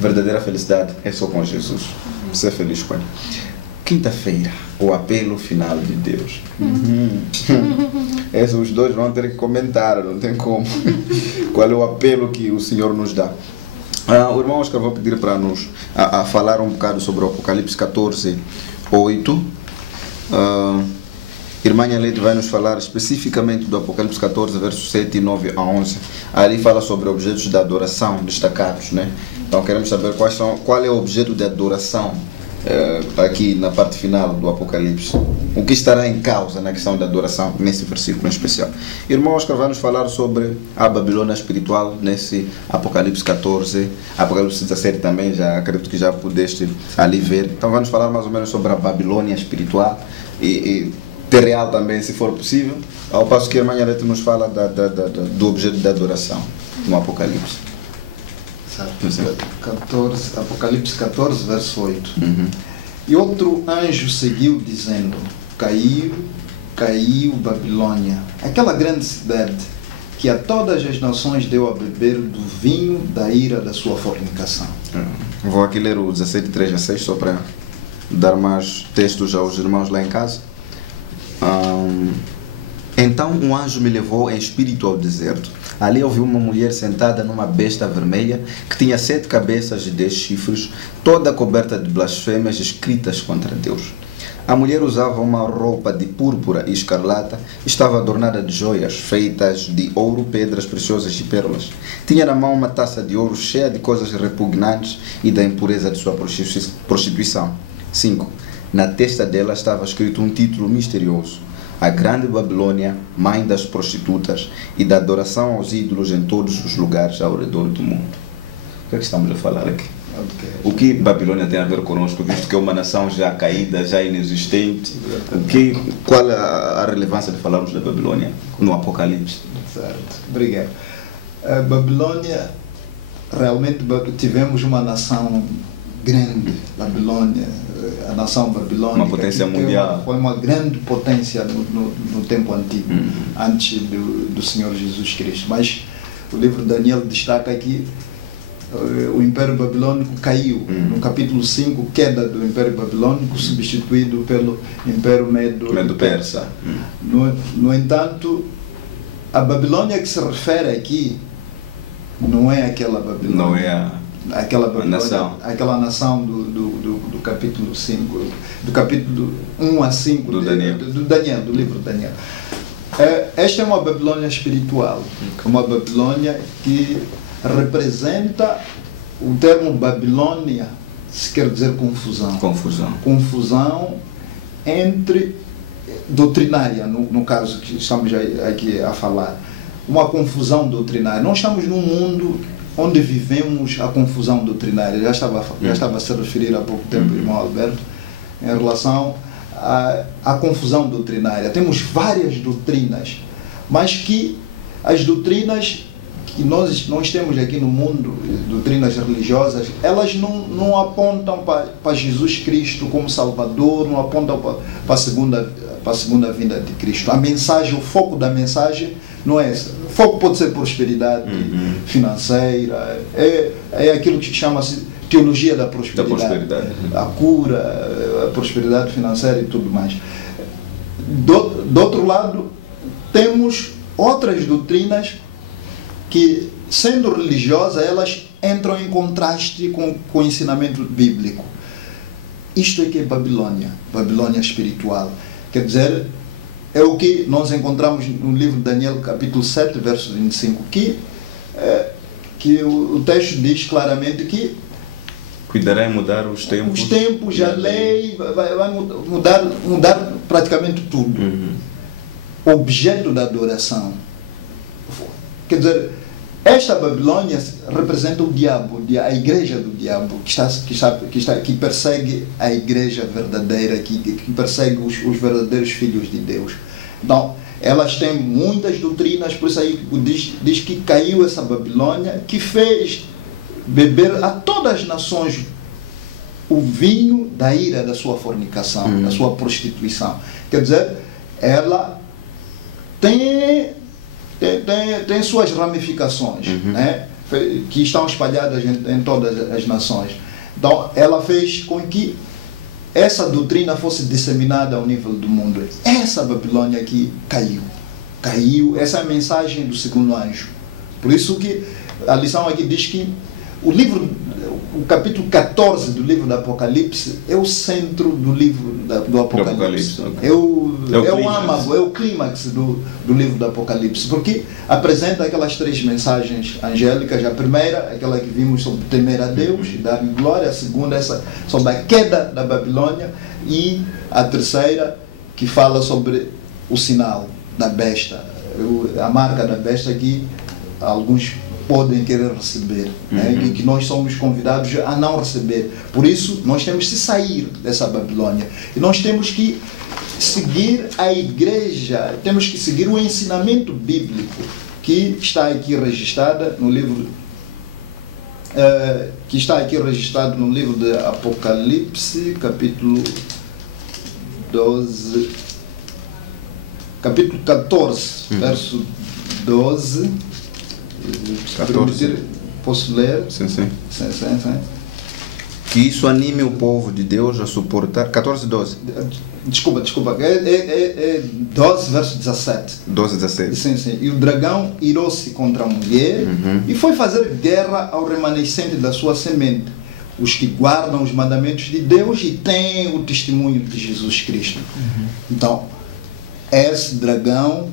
Verdadeira felicidade é só com Jesus. Ser feliz com Ele. Quinta-feira, o apelo final de Deus. Esses os dois vão ter que comentar, não tem como. Qual é o apelo que o Senhor nos dá? O irmão Oscar vai pedir para nos falar um bocado sobre o Apocalipse 14, 8. Irmã Leite vai nos falar especificamente do Apocalipse 14, versos 7 e 9 a 11. Ali fala sobre objetos de adoração destacados, né? Então queremos saber qual é o objeto de adoração aqui na parte final do Apocalipse. O que estará em causa na questão da adoração nesse versículo em especial. Irmão Oscar vai nos falar sobre a Babilônia espiritual nesse Apocalipse 14, Apocalipse 17 também, já acredito que já pudeste ali ver. Então vai nos falar mais ou menos sobre a Babilônia espiritual e real também, se for possível, ao passo que a irmã Arete nos fala do objeto da adoração no Apocalipse. Apocalipse 14, verso 8. E outro anjo seguiu dizendo: caiu, caiu Babilônia, aquela grande cidade que a todas as nações deu a beber do vinho da ira da sua fornicação. Vou aqui ler o 17, 3-6, só para dar mais textos aos irmãos lá em casa. Então um anjo me levou em espírito ao deserto. Ali ouvi uma mulher sentada numa besta vermelha que tinha 7 cabeças e 10 chifres, toda coberta de blasfêmias escritas contra Deus. A mulher usava uma roupa de púrpura e escarlata, estava adornada de joias feitas de ouro, pedras preciosas e pérolas. Tinha na mão uma taça de ouro cheia de coisas repugnantes e da impureza de sua prostituição. 5. Na testa dela estava escrito um título misterioso: A Grande Babilônia, Mãe das Prostitutas e da adoração aos ídolos em todos os lugares ao redor do mundo. O que é que estamos a falar aqui? O que Babilônia tem a ver conosco, visto que é uma nação já caída, já inexistente? Qual a relevância de falarmos da Babilônia no Apocalipse? Certo, obrigado. A Babilônia, realmente tivemos uma nação grande, Babilônia, a nação babilônica. Uma potência mundial. Foi uma grande potência no tempo antigo, antes do Senhor Jesus Cristo. Mas o livro de Daniel destaca aqui o Império Babilônico caiu. No capítulo 5, queda do Império Babilônico, substituído pelo Império Medo-Persa. No entanto, a Babilônia que se refere aqui não é aquela Babilônia. Não é aquela Babilônia, nação. Aquela nação do capítulo 5, do capítulo 1 a 5 do Daniel, do livro de Daniel. Esta é uma Babilônia espiritual, uma Babilônia que representa o termo Babilônia, se quer dizer confusão. Confusão entre doutrinária, no caso que estamos aqui a falar. Uma confusão doutrinária. Nós estamos num mundo onde vivemos a confusão doutrinária. Já estava a se referir há pouco tempo, irmão Alberto, em relação à confusão doutrinária. Temos várias doutrinas, mas que as doutrinas que nós temos aqui no mundo, doutrinas religiosas, elas não apontam para Jesus Cristo como Salvador, não apontam para a segunda vinda de Cristo. A mensagem, o foco da mensagem não é esse. O foco pode ser prosperidade financeira, é aquilo que chama-se teologia da prosperidade. A cura, a prosperidade financeira e tudo mais. Do outro lado, temos outras doutrinas que, sendo religiosas, elas entram em contraste com o ensinamento bíblico. Isto é que é Babilônia, Babilônia espiritual. Quer dizer, é o que nós encontramos no livro de Daniel, capítulo 7, verso 25, que o texto diz claramente que cuidará em mudar os tempos. Os tempos, a lei, vai mudar praticamente tudo. Objeto da adoração. Quer dizer, esta Babilônia representa o diabo, a igreja do diabo, que persegue a igreja verdadeira, que persegue os verdadeiros filhos de Deus. Então, elas têm muitas doutrinas, por isso aí diz que caiu essa Babilônia, que fez beber a todas as nações o vinho da ira da sua fornicação, da sua prostituição. Quer dizer, ela tem suas ramificações, né, que estão espalhadas em todas as nações. Então, ela fez com que essa doutrina fosse disseminada ao nível do mundo. Essa Babilônia aqui caiu. Essa é a mensagem do segundo anjo. Por isso que a lição aqui diz que o capítulo 14 do livro do Apocalipse é o centro do livro do Apocalipse. É o âmago, é o clímax do livro do Apocalipse, porque apresenta aquelas 3 mensagens angélicas. A primeira, aquela que vimos sobre temer a Deus e dar-lhe glória. A segunda, essa sobre a queda da Babilônia. E a terceira, que fala sobre o sinal da besta, a marca da besta que alguns podem querer receber, né? E que nós somos convidados a não receber. Por isso, nós temos que sair dessa Babilônia. E nós temos que seguir a igreja, temos que seguir o ensinamento bíblico que está aqui registrado no livro que está aqui registrado no livro de Apocalipse, capítulo 12, capítulo 14, verso 12. 14. Posso ler? Sim, sim. Sim. Que isso anime o povo de Deus a suportar. 14, 12. Desculpa. É 12, verso 17. 12, 17. Sim. E o dragão irou-se contra a mulher e foi fazer guerra ao remanescente da sua semente, os que guardam os mandamentos de Deus e têm o testemunho de Jesus Cristo. Então, esse dragão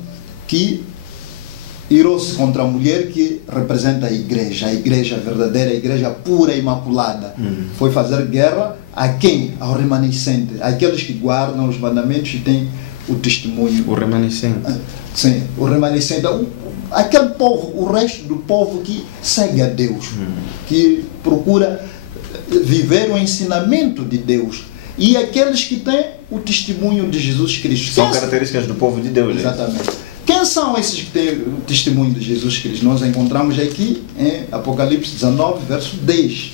que irou-se contra a mulher, que representa a igreja verdadeira, a igreja pura e imaculada. Foi fazer guerra a quem? Ao remanescente, aqueles que guardam os mandamentos e têm o testemunho. O remanescente. Sim, o remanescente, aquele povo, o resto do povo que segue a Deus, que procura viver o ensinamento de Deus. E aqueles que têm o testemunho de Jesus Cristo. São características do povo de Deus. Exatamente. Quem são esses que têm o testemunho de Jesus Cristo? Nós encontramos aqui em Apocalipse 19, verso 10.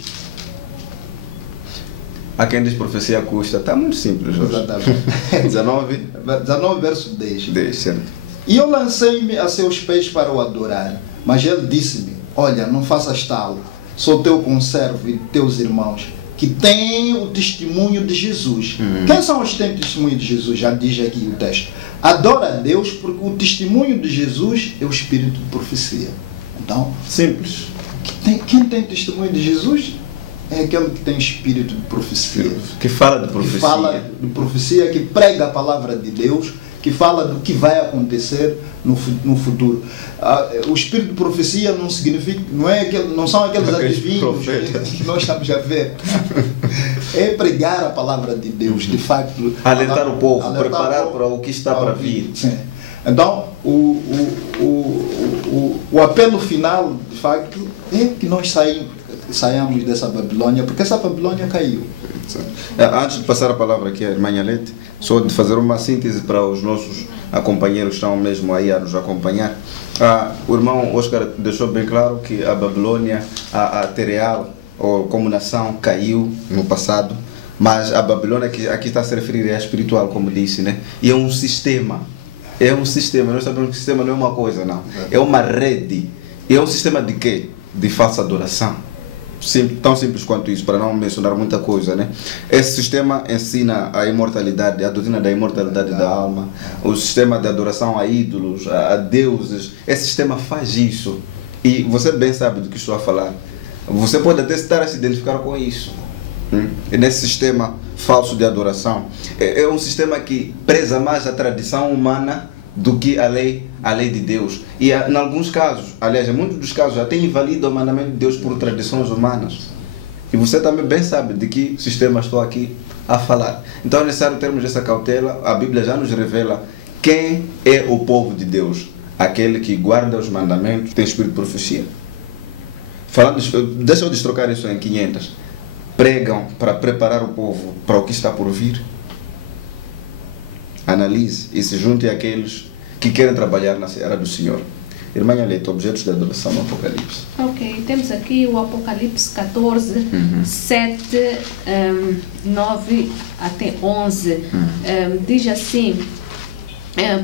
Há quem diz profecia custa. Está muito simples, Jorge. Exatamente. 19, verso 10. 10, certo. E eu lancei-me a seus pés para o adorar, mas ele disse-me: olha, não faças tal, sou teu conservo e teus irmãos, que têm o testemunho de Jesus. Quem são os que têm o testemunho de Jesus? Já diz aqui o texto. Adora a Deus, porque o testemunho de Jesus é o espírito de profecia. Então, simples. Quem tem testemunho de Jesus é aquele que tem espírito de profecia. Que fala de profecia. Que fala de profecia, que prega a palavra de Deus, que fala do que vai acontecer no futuro. O espírito de profecia não significa, não são aqueles adivinhos que nós estamos a ver. É pregar a palavra de Deus, de facto. Alertar o povo, preparar para o que está para vir. Sim. Então, o apelo final, de facto, é que nós saiamos dessa Babilônia, porque essa Babilônia caiu. Antes de passar a palavra aqui à irmã Nhalete, só de fazer uma síntese para os nossos companheiros que estão mesmo aí a nos acompanhar. O irmão Oscar deixou bem claro que a Babilônia, a Tereal, como nação, caiu no passado, mas a Babilônia que aqui está a se referir é espiritual, como disse, né? E é um sistema. É um sistema. Nós sabemos que o sistema não é uma coisa, não. É uma rede. E é um sistema de quê? De falsa adoração. Tão simples quanto isso, para não mencionar muita coisa, né? Esse sistema ensina a imortalidade, a doutrina da imortalidade da alma, o sistema de adoração a ídolos, a deuses. Esse sistema faz isso. E você bem sabe do que estou a falar. Você pode até estar a se identificar com isso. E nesse sistema falso de adoração, é um sistema que preza mais a tradição humana do que a lei de Deus. E em alguns casos, aliás, em muitos dos casos, até invalida o mandamento de Deus por tradições humanas. E você também bem sabe de que sistema estou aqui a falar. Então é necessário termos essa cautela. A Bíblia já nos revela quem é o povo de Deus. Aquele que guarda os mandamentos, tem espírito de profecia. Deixa eu destrocar isso em 500. Pregam para preparar o povo para o que está por vir. Analise e se junte àqueles que querem trabalhar na seara do Senhor. Irmã Nhalete, objetos de adoração no Apocalipse. Ok, temos aqui o Apocalipse 14, 7, 9 até 11. Diz assim: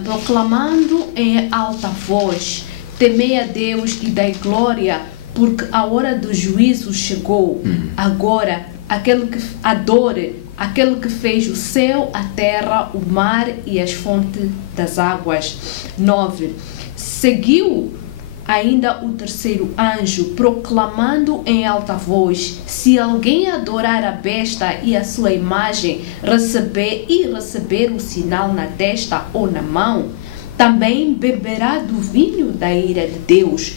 proclamando em alta voz, temei a Deus e dai glória, porque a hora do juízo chegou. Agora, aquele que adore aquele que fez o céu, a terra, o mar e as fontes das águas. 9. Seguiu ainda o terceiro anjo, proclamando em alta voz: se alguém adorar a besta e a sua imagem, receber o sinal na testa ou na mão, também beberá do vinho da ira de Deus,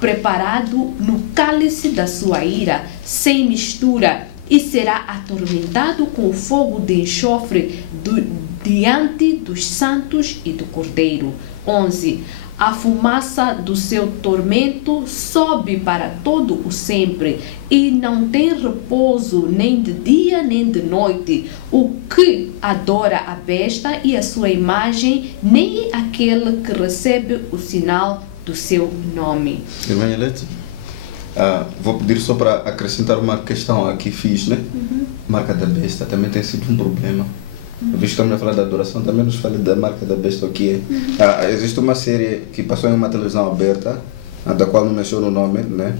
preparado no cálice da sua ira, sem mistura, e será atormentado com o fogo de enxofre diante dos santos e do Cordeiro. 11. A fumaça do seu tormento sobe para todo o sempre, e não tem repouso nem de dia nem de noite, o que adora a besta e a sua imagem, nem aquele que recebe o sinal do seu nome. Irmã Nhalete? Vou pedir só para acrescentar uma questão aqui fiz, né? Marca da besta também tem sido um problema. Visto que estamos a falar da adoração, também nos fala da marca da besta, o que é. Existe uma série que passou em uma televisão aberta, da qual não menciono o nome, né?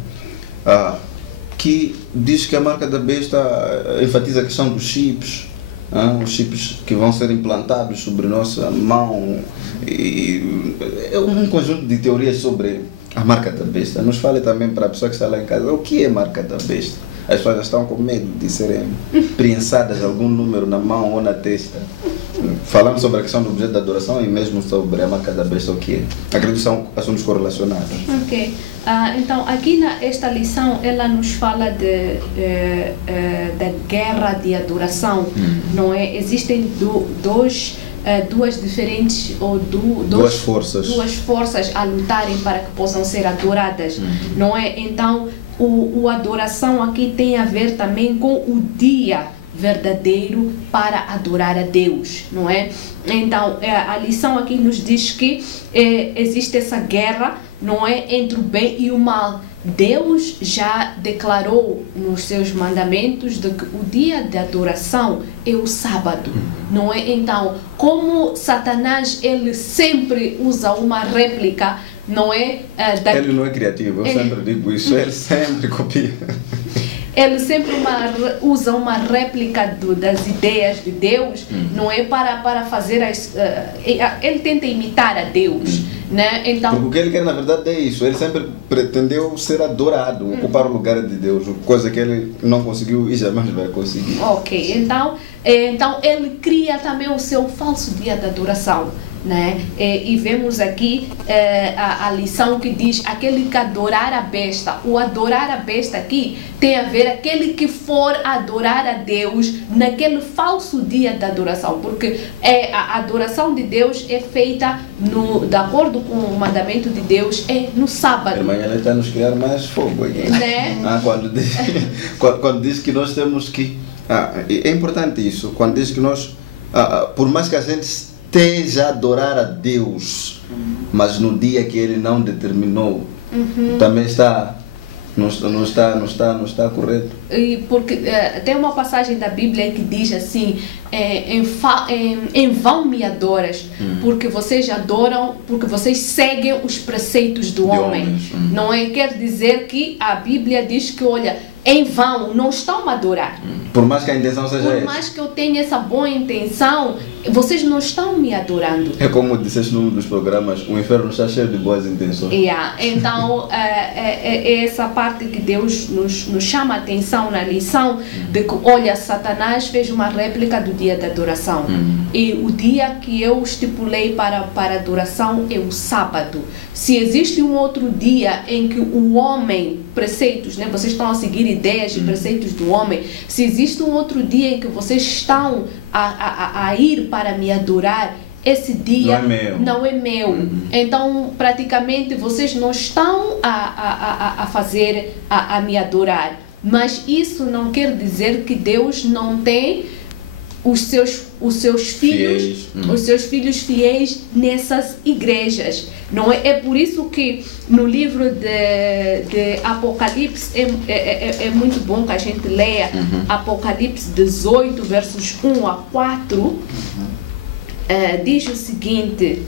Que diz que a marca da besta enfatiza a questão dos chips, os chips que vão ser implantados sobre nossa mão, e é um conjunto de teorias sobre a marca da besta. Nos fale também para a pessoa que está lá em casa, o que é marca da besta? As pessoas já estão com medo de serem prensadas algum número na mão ou na testa. Falando sobre a questão do objeto da adoração e mesmo sobre a marca da besta, o que é? Acredito que são assuntos correlacionados. Ok. Então, aqui nesta lição, ela nos fala da guerra de adoração, não é? Existem duas diferentes, ou duas forças a lutarem para que possam ser adoradas, não é? Então, a adoração aqui tem a ver também com o dia verdadeiro para adorar a Deus, não é? Então, a lição aqui nos diz que existe essa guerra, não é, entre o bem e o mal. Deus já declarou nos seus mandamentos de que o dia de adoração é o sábado, não é? Então, como Satanás, ele sempre usa uma réplica, não é? Ele não é criativo, eu sempre digo isso, ele sempre copia. Ele sempre usa uma réplica das ideias de Deus, não é? Para fazer ele tenta imitar a Deus, né? Então, porque o que ele quer na verdade é isso, ele sempre pretendeu ser adorado, ocupar o lugar de Deus, coisa que ele não conseguiu e jamais vai conseguir. Ok, então ele cria também o seu falso dia de adoração, né? E vemos aqui a lição que diz aquele que adorar a besta. O adorar a besta aqui tem a ver aquele que for adorar a Deus naquele falso dia de adoração, porque a adoração de Deus é feita de acordo com o mandamento de Deus, é no sábado. Irmã, ela está nos criar mais fogo aqui, né? Quando diz que nós temos que é importante isso, quando diz que nós por mais que a gente esteja a adorar a Deus, mas no dia que Ele não determinou, também não está correto. E porque tem uma passagem da Bíblia que diz assim: em vão me adoras, porque vocês adoram, porque vocês seguem os preceitos do homem. Não é? Quer dizer que a Bíblia diz que, olha, em vão, não estão a adorar. Por mais que a intenção seja essa. Por mais que eu tenha essa boa intenção, vocês não estão me adorando. É como disseste num dos programas, o inferno está cheio de boas intenções. Então, é essa parte que Deus nos chama a atenção na lição, de que, olha, Satanás fez uma réplica do dia da adoração. E o dia que eu estipulei para adoração é o sábado. Se existe um outro dia em que o homem, preceitos, né? Vocês estão a seguir ideias e preceitos do homem. Se existe um outro dia em que vocês estão a ir para me adorar, esse dia não é meu. Então, praticamente, vocês não estão a fazer, a me adorar. Mas isso não quer dizer que Deus não tem os seus filhos, os seus filhos fiéis nessas igrejas, não é? É por isso que no livro de Apocalipse é muito bom que a gente leia Apocalipse 18, versos 1 a 4, diz o seguinte: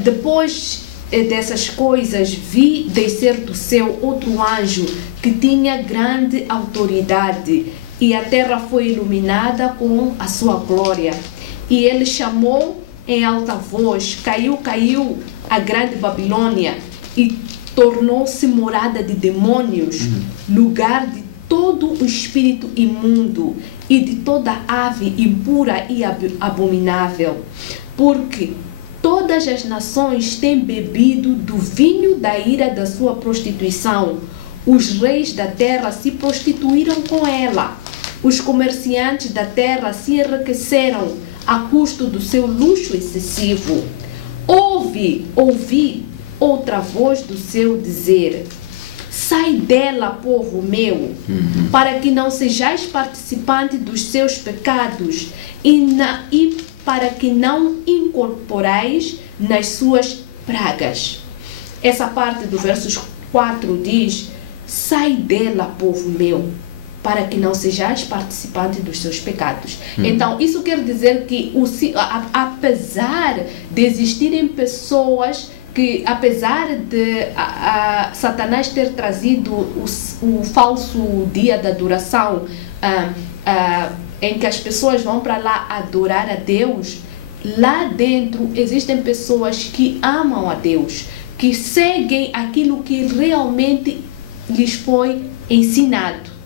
depois dessas coisas vi descer do céu outro anjo que tinha grande autoridade, e a terra foi iluminada com a sua glória. E ele chamou em alta voz: caiu a grande Babilônia, e tornou-se morada de demônios, lugar de todo o espírito imundo e de toda ave impura e abominável, porque todas as nações têm bebido do vinho da ira da sua prostituição. Os reis da terra se prostituíram com ela. Os comerciantes da terra se enriqueceram a custo do seu luxo excessivo. Ouvi outra voz do céu dizer: sai dela, povo meu, para que não sejais participante dos seus pecados e para que não incorporais nas suas pragas. Essa parte do verso 4 diz: sai dela, povo meu, para que não sejais participante dos seus pecados. Então, isso quer dizer que, apesar de existirem pessoas que, apesar de Satanás ter trazido o falso dia da adoração, em que as pessoas vão para lá adorar a Deus, lá dentro existem pessoas que amam a Deus, que seguem aquilo que realmente lhes foi ensinado.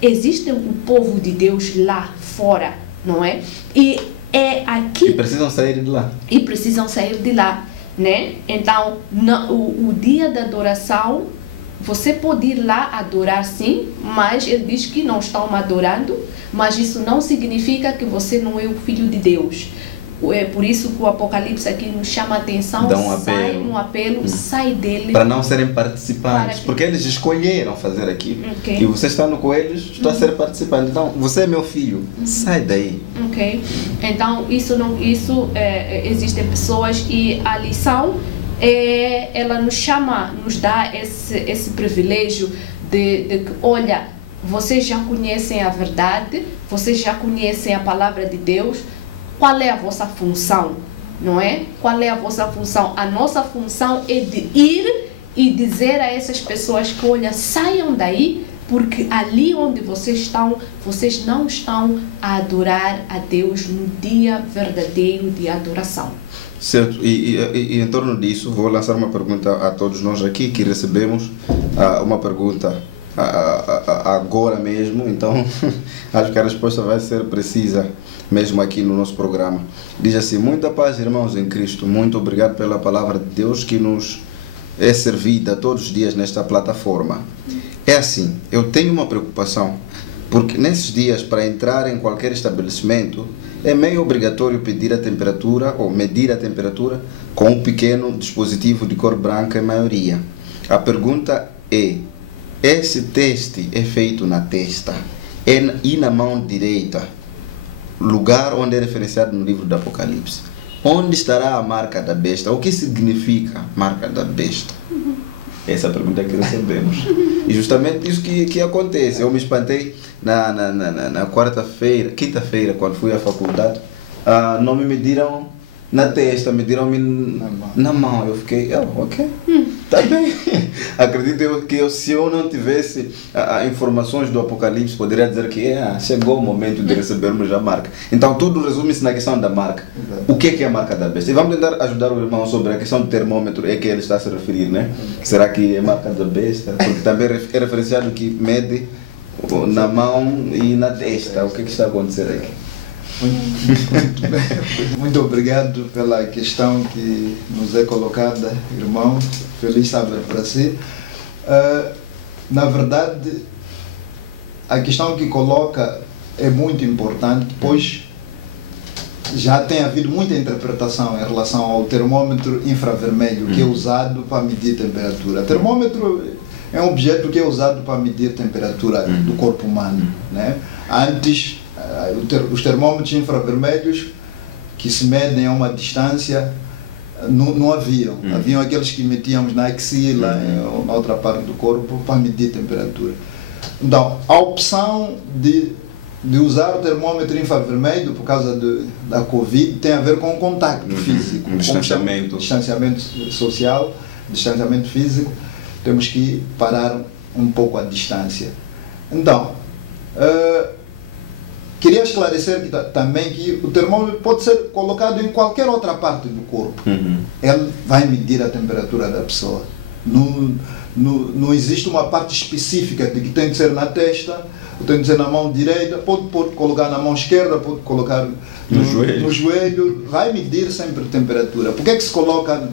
Existe o povo de Deus lá fora, não é? E é aqui... E precisam sair de lá. E precisam sair de lá, né? Então, o dia da adoração, você pode ir lá adorar sim, mas ele diz que não estão adorando, mas isso não significa que você não é o filho de Deus. É por isso que o Apocalipse aqui nos chama a atenção, dá um apelo, sai dele. Para não serem participantes, porque eles escolheram fazer aquilo. E você estando com eles, está a ser participante. Então, você é meu filho, sai daí. Então, existem pessoas, e a lição, ela nos chama, nos dá esse privilégio de que, olha, vocês já conhecem a verdade, vocês já conhecem a palavra de Deus. Qual é a vossa função, não é? Qual é a vossa função? A nossa função é de ir e dizer a essas pessoas que, olha, saiam daí, porque ali onde vocês estão, vocês não estão a adorar a Deus no dia verdadeiro de adoração. Certo, e em torno disso, vou lançar uma pergunta a todos nós aqui, que recebemos uma pergunta agora mesmo, então acho que a resposta vai ser precisa mesmo aqui no nosso programa. Diz assim: muita paz, irmãos em Cristo, muito obrigado pela palavra de Deus que nos é servida todos os dias nesta plataforma. É assim, eu tenho uma preocupação, porque nesses dias, para entrar em qualquer estabelecimento, é meio obrigatório pedir a temperatura ou medir a temperatura com um pequeno dispositivo de cor branca em maioria. A pergunta é: esse teste é feito na testa e na mão direita, lugar onde é referenciado no livro do Apocalipse. Onde estará a marca da besta? O que significa marca da besta? Essa é a pergunta que recebemos. E justamente isso que acontece. Eu me espantei na quinta-feira, quando fui à faculdade, não me mediram na testa, mediram-me na mão. Eu fiquei, ok, tá bem. Acredito que se eu não tivesse informações do Apocalipse, poderia dizer que chegou o momento de recebermos a marca. Então tudo resume-se na questão da marca. O que é a marca da besta? E vamos tentar ajudar o irmão sobre a questão do termômetro, é que ele está a se referir, né? Será que é marca da besta? Porque também é referenciado que mede na mão e na testa. O que está a acontecer aqui? Muito obrigado pela questão que nos é colocada, irmão. Feliz sábado para si. Na verdade, a questão que coloca é muito importante, pois já tem havido muita interpretação em relação ao termômetro infravermelho, que é usado para medir temperatura. O termômetro é um objeto que é usado para medir a temperatura do corpo humano, né? Antes, os termômetros infravermelhos que se medem a uma distância não haviam. Haviam aqueles que metíamos na axila ou na outra parte do corpo para medir a temperatura. Então, a opção de usar o termômetro infravermelho por causa da Covid tem a ver com o contacto físico, distanciamento social, distanciamento físico. Temos que parar um pouco a distância. Então, queria esclarecer também que o termômetro pode ser colocado em qualquer outra parte do corpo. Ele vai medir a temperatura da pessoa. Não existe uma parte específica de que tem que ser na testa, tem que ser na mão direita, pode colocar na mão esquerda, pode colocar no joelho. Vai medir sempre a temperatura. Por que é que se coloca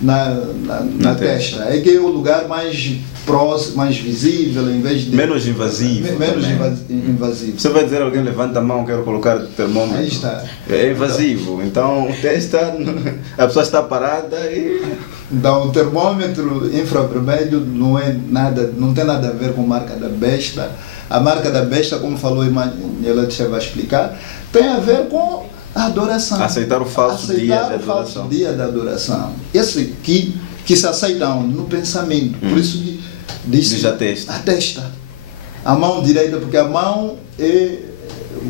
na testa? É que é o lugar mais próximo, mais visível, em vez de... Menos invasivo. Invasivo. Você vai dizer, alguém levanta a mão, quero colocar o termômetro. Aí está. É invasivo. Então, testa, a pessoa está parada e... Então, o termômetro infravermelho não tem nada a ver com a marca da besta. A marca da besta, como falou a irmã, ela vai explicar, tem a ver com a adoração. Aceitar o falso dia da adoração. Esse que se aceita no pensamento. Por isso que disse Diz a testa. a testa. A mão direita, porque a mão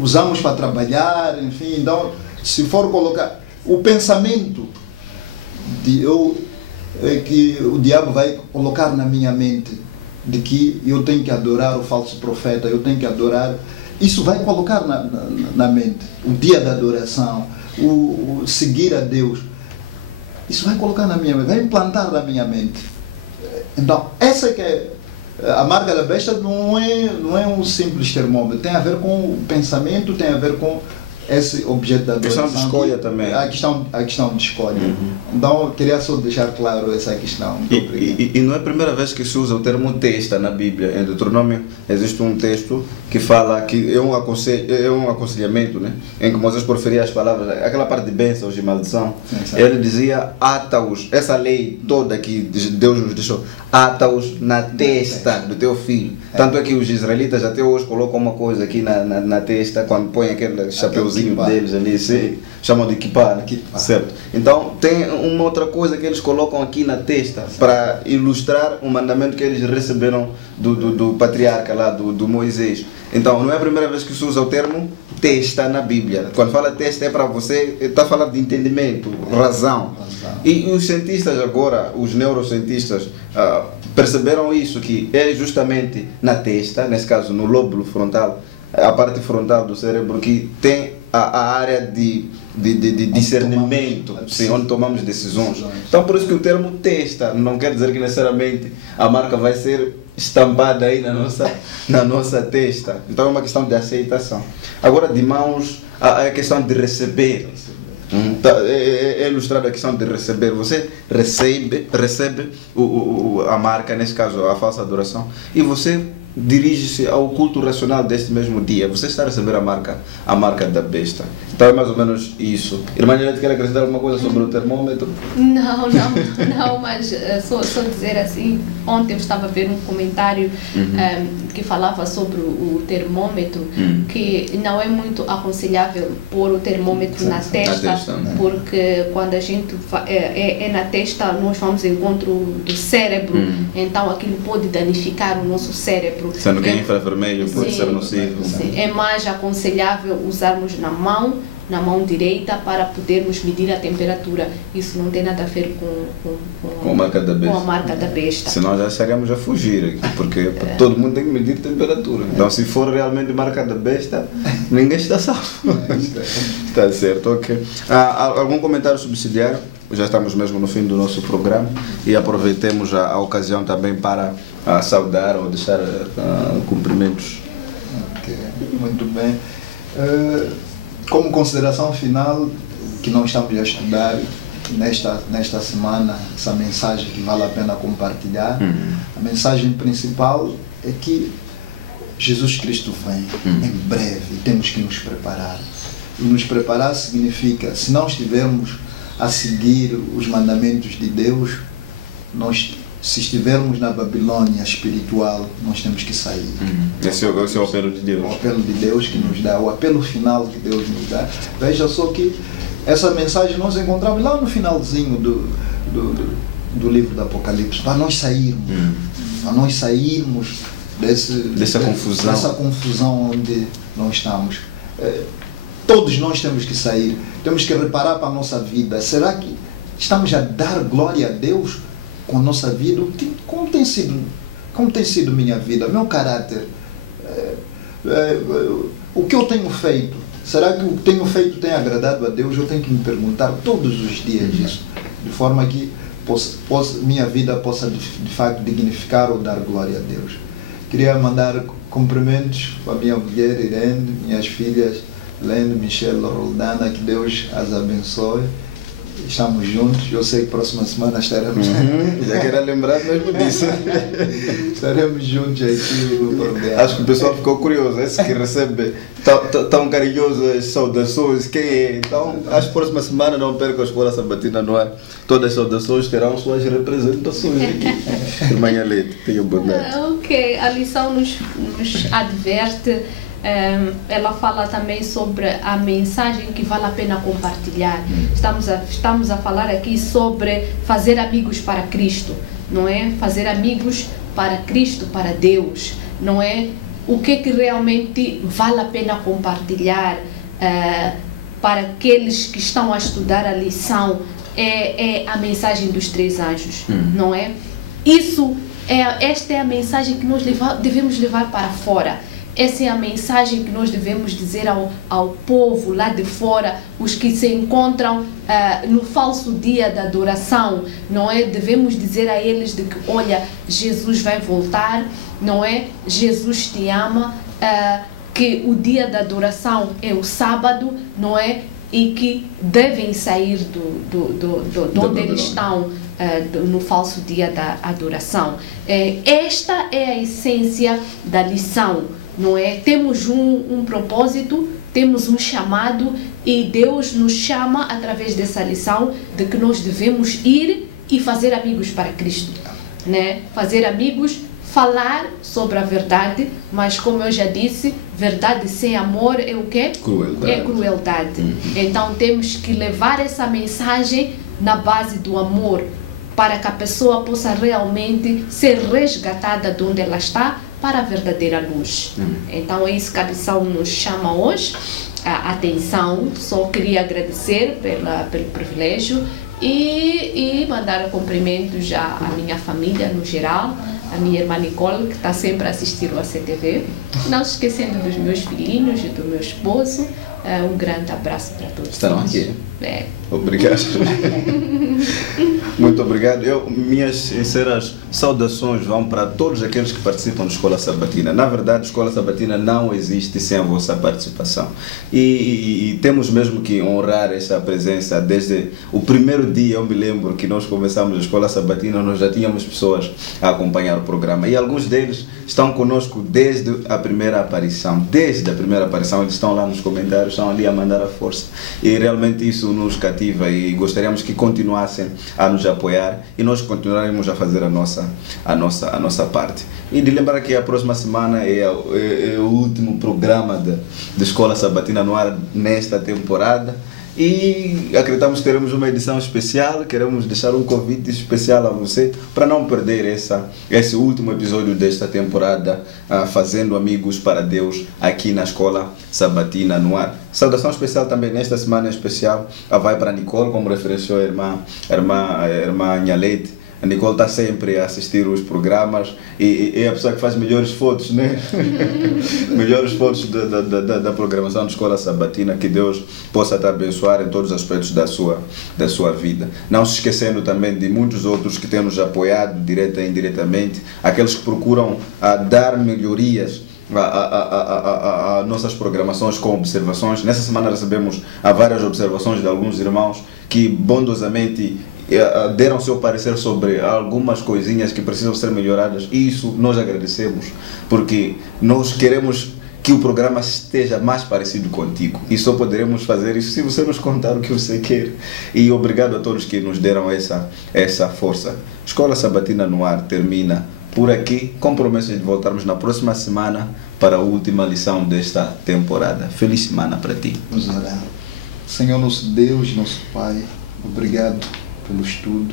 usamos para trabalhar, enfim. Então, se for colocar o pensamento que o diabo vai colocar na minha mente, de que eu tenho que adorar o falso profeta, eu tenho que adorar, isso vai colocar na mente, o dia da adoração, o seguir a Deus, isso vai colocar na minha mente, vai implantar na minha mente. Então, essa que é a marca da besta, não é um simples termômetro, tem a ver com o pensamento, tem a ver com esse objeto da adoração. Questão de escolha também. A questão de escolha. Então, eu queria só deixar claro essa questão. E não é a primeira vez que se usa o termo testa na Bíblia. Em Deuteronômio existe um texto que fala que é um aconselhamento, né? Em que Moisés proferia as palavras, aquela parte de bênçãos e maldição. Sim. Ele dizia, ata-os, essa lei toda que Deus nos deixou, ata-os na testa do teu filho. Tanto é que os israelitas até hoje colocam uma coisa aqui na testa, quando põem aquele chapeuzinho deles ali, chamam de kippah, certo? Então tem uma outra coisa que eles colocam aqui na testa para ilustrar o mandamento que eles receberam do patriarca lá, do Moisés. Então não é a primeira vez que se usa o termo testa na Bíblia. Quando fala testa é para você, está falando de entendimento, razão. E os cientistas agora, os neurocientistas, perceberam isso, que é justamente na testa, nesse caso no lóbulo frontal, a parte frontal do cérebro, que tem a área de discernimento, onde tomamos decisões. Então por isso que o termo testa não quer dizer que necessariamente a marca vai ser estampada aí na nossa testa. Então é uma questão de aceitação. Agora, de mãos, a questão de receber. É ilustrado a questão de receber. Você recebe a marca, nesse caso a falsa adoração, e você dirige-se ao culto racional deste mesmo dia. Você está a receber a marca da besta. Então é mais ou menos isso. Irmã Janete, quer acrescentar alguma coisa sobre o termômetro? Não, mas só dizer assim, ontem eu estava a ver um comentário que falava sobre o termômetro, que não é muito aconselhável pôr o termômetro na testa, porque quando a gente é na testa, nós vamos ao encontro do cérebro, então aquilo pode danificar o nosso cérebro. Sendo que infravermelho pode ser nocivo. É mais aconselhável usarmos na mão direita para podermos medir a temperatura. Isso não tem nada a ver com a marca da besta. Com a marca da besta. Senão já estaríamos a fugir aqui, porque todo mundo tem que medir temperatura. Então se for realmente marca da besta, ninguém está salvo. Está certo, ok. Algum comentário subsidiário? Já estamos mesmo no fim do nosso programa e aproveitemos a ocasião também para saudar ou deixar cumprimentos. Ok, muito bem. Como consideração final, que nós estamos a estudar nesta semana, essa mensagem que vale a pena compartilhar, a mensagem principal é que Jesus Cristo vem em breve e temos que nos preparar. E nos preparar significa, se não estivermos a seguir os mandamentos de Deus, se estivermos na Babilônia espiritual, nós temos que sair. Esse é o apelo de Deus. O apelo de Deus que nos dá, o apelo final que Deus nos dá. Veja só que essa mensagem nós encontramos lá no finalzinho do livro do Apocalipse, para nós sairmos dessa confusão onde nós estamos. Todos nós temos que sair, temos que reparar para a nossa vida. Será que estamos a dar glória a Deus com a nossa vida? Como tem sido minha vida, meu caráter? O que eu tenho feito? Será que o que tenho feito tem agradado a Deus? Eu tenho que me perguntar todos os dias isso, de forma que minha vida possa de facto dignificar ou dar glória a Deus. Queria mandar cumprimentos para a minha mulher Irene, minhas filhas Lendo, Michelle, Roldana, que Deus as abençoe. Estamos juntos. Eu sei que próxima semana estaremos. Já quero lembrar mesmo disso. Estaremos juntos aqui no programa. Acho que o pessoal ficou curioso. Esse que recebe tão carinhoso as saudações, quem é? Então, acho que próxima semana não perca a Escola Sabatina no ar. Todas as saudações terão suas representações aqui. Irmã Leite, tenha bondade. Ok, a lição nos adverte. Ela fala também sobre a mensagem que vale a pena compartilhar. Estamos a falar aqui sobre fazer amigos para Cristo, não é? Fazer amigos para Cristo, para Deus, não é? O que realmente vale a pena compartilhar para aqueles que estão a estudar a lição é a mensagem dos 3 anjos, não é? Esta é a mensagem que nós devemos levar para fora. Essa é a mensagem que nós devemos dizer ao povo lá de fora, os que se encontram no falso dia da adoração, não é? Devemos dizer a eles de que, olha, Jesus vai voltar, não é? Jesus te ama, que o dia da adoração é o sábado, não é? E que devem sair de onde eles estão, no falso dia da adoração. Esta é a essência da lição, não é? Temos um propósito, temos um chamado, e Deus nos chama através dessa lição de que nós devemos ir e fazer amigos para Cristo, né? Fazer amigos, falar sobre a verdade, mas como eu já disse, verdade sem amor é o quê? Crueldade. É crueldade. Então temos que levar essa mensagem na base do amor, para que a pessoa possa realmente ser resgatada de onde ela está para a verdadeira luz. Então é isso que a lição nos chama hoje, a atenção. Só queria agradecer pelo privilégio e mandar cumprimentos à minha família no geral, a minha irmã Nicole, que está sempre a assistir ao ACTV, não se esquecendo dos meus filhinhos e do meu esposo. Um grande abraço para todos. Estarão aqui? Obrigado. Muito obrigado. Minhas sinceras saudações vão para todos aqueles que participam da Escola Sabatina. Na verdade, a Escola Sabatina não existe sem a vossa participação. E temos mesmo que honrar essa presença. Desde o primeiro dia, eu me lembro que nós começamos a Escola Sabatina, nós já tínhamos pessoas a acompanhar o programa. E alguns deles estão conosco desde a primeira aparição. Desde a primeira aparição, eles estão lá nos comentários, estão ali a mandar a força. E realmente isso nos cativa e gostaríamos que continuassem a nos apoiar e nós continuaremos a fazer a nossa parte. E de lembrar que a próxima semana é o último programa da Escola Sabatina no ar nesta temporada. E acreditamos que teremos uma edição especial, queremos deixar um convite especial a você para não perder esse último episódio desta temporada, fazendo amigos para Deus aqui na Escola Sabatina no ar. Saudação especial também nesta semana especial vai para a Nicole, como referenciou a irmã Nhalete. A Nicole está sempre a assistir os programas e é a pessoa que faz melhores fotos, né? Melhores fotos da programação da Escola Sabatina. Que Deus possa te abençoar em todos os aspectos da sua vida. Não se esquecendo também de muitos outros que têm nos apoiado direta e indiretamente, aqueles que procuram dar melhorias a nossas programações com observações. Nessa semana recebemos várias observações de alguns irmãos que bondosamente deram seu parecer sobre algumas coisinhas que precisam ser melhoradas, e isso nós agradecemos, porque nós queremos que o programa esteja mais parecido contigo, e só poderemos fazer isso se você nos contar o que você quer. E obrigado a todos que nos deram essa força. Escola Sabatina no ar termina por aqui, com promessas de voltarmos na próxima semana para a última lição desta temporada. Feliz semana para ti. Vamos orar. Senhor nosso Deus, nosso Pai, obrigado pelo estudo,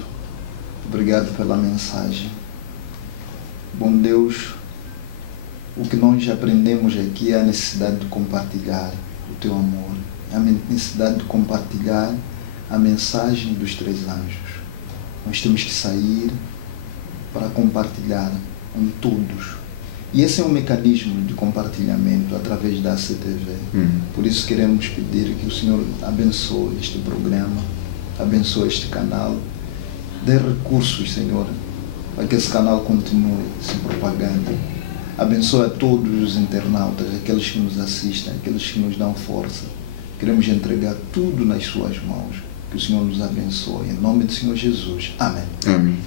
obrigado pela mensagem. Bom Deus, o que nós aprendemos aqui é a necessidade de compartilhar o Teu amor, a necessidade de compartilhar a mensagem dos 3 anjos. Nós temos que sair para compartilhar com todos. E esse é um mecanismo de compartilhamento através da ACTV. Por isso queremos pedir que o Senhor abençoe este programa, abençoe este canal, dê recursos, Senhor, para que esse canal continue se propagando. Abençoe a todos os internautas, aqueles que nos assistem, aqueles que nos dão força. Queremos entregar tudo nas suas mãos. Que o Senhor nos abençoe. Em nome do Senhor Jesus. Amém. Amém.